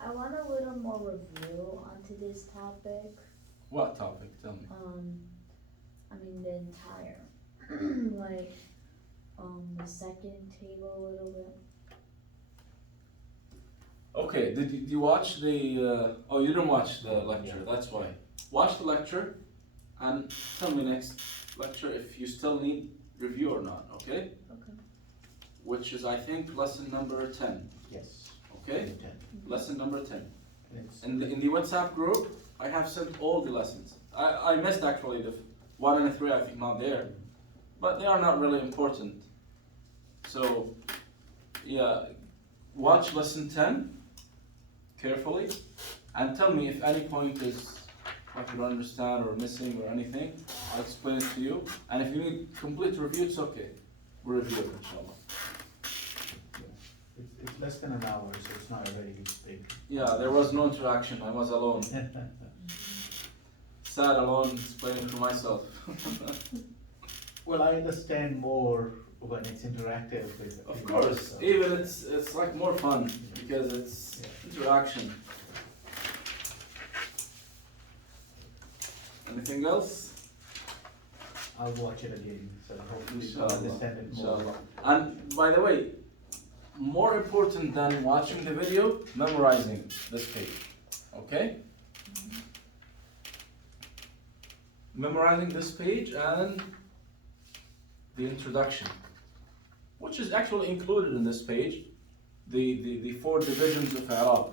I want a little more review onto this topic. What topic? Tell me. I mean the entire, like, the second table a little bit. Okay, did you watch the, oh, you didn't watch the lecture, Yeah. that's why. Watch the lecture and tell me next lecture if you still need review or not, okay? Okay. Which is, I think, lesson number 10, Yes. okay? 10. Lesson number 10. It's, In the WhatsApp group, I have sent all the lessons. I missed actually the 1 and 3, I think not there. But they are not really important. So, yeah, watch lesson 10 carefully and tell me if any point is I don't understand or missing or anything. I'll explain it to you. And if you need complete review, it's okay. We'll review it, inshallah. it's less than an hour, so it's not a very big. Yeah, there was no interaction. I was alone. Sat alone explaining to myself. Well, I understand more when it's interactive with. Of course, so- even it's like more fun because it's interaction. Anything else? I'll watch it again, so hopefully I'll Inshallah. understand it more. Inshallah. And by the way, more important than watching the video, memorizing this page. Okay? Memorizing this page and the introduction, which is actually included in this page, the 4 divisions of i'rab: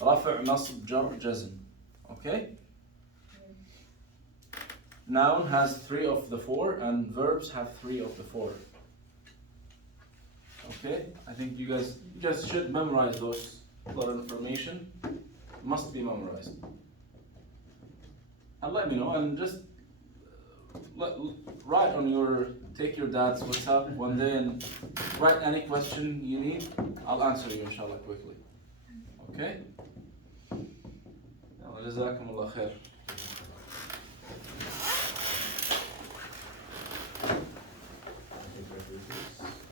rafi', nasb, jar, jazm. Okay? Noun has 3 of the 4 and verbs have 3 of the 4. Okay? I think you guys should memorize those. A lot of information must be memorized. And let me know, and just write on take your dad's WhatsApp one day and write any question you need. I'll answer you inshallah quickly. Okay? وجزاكم الله خير.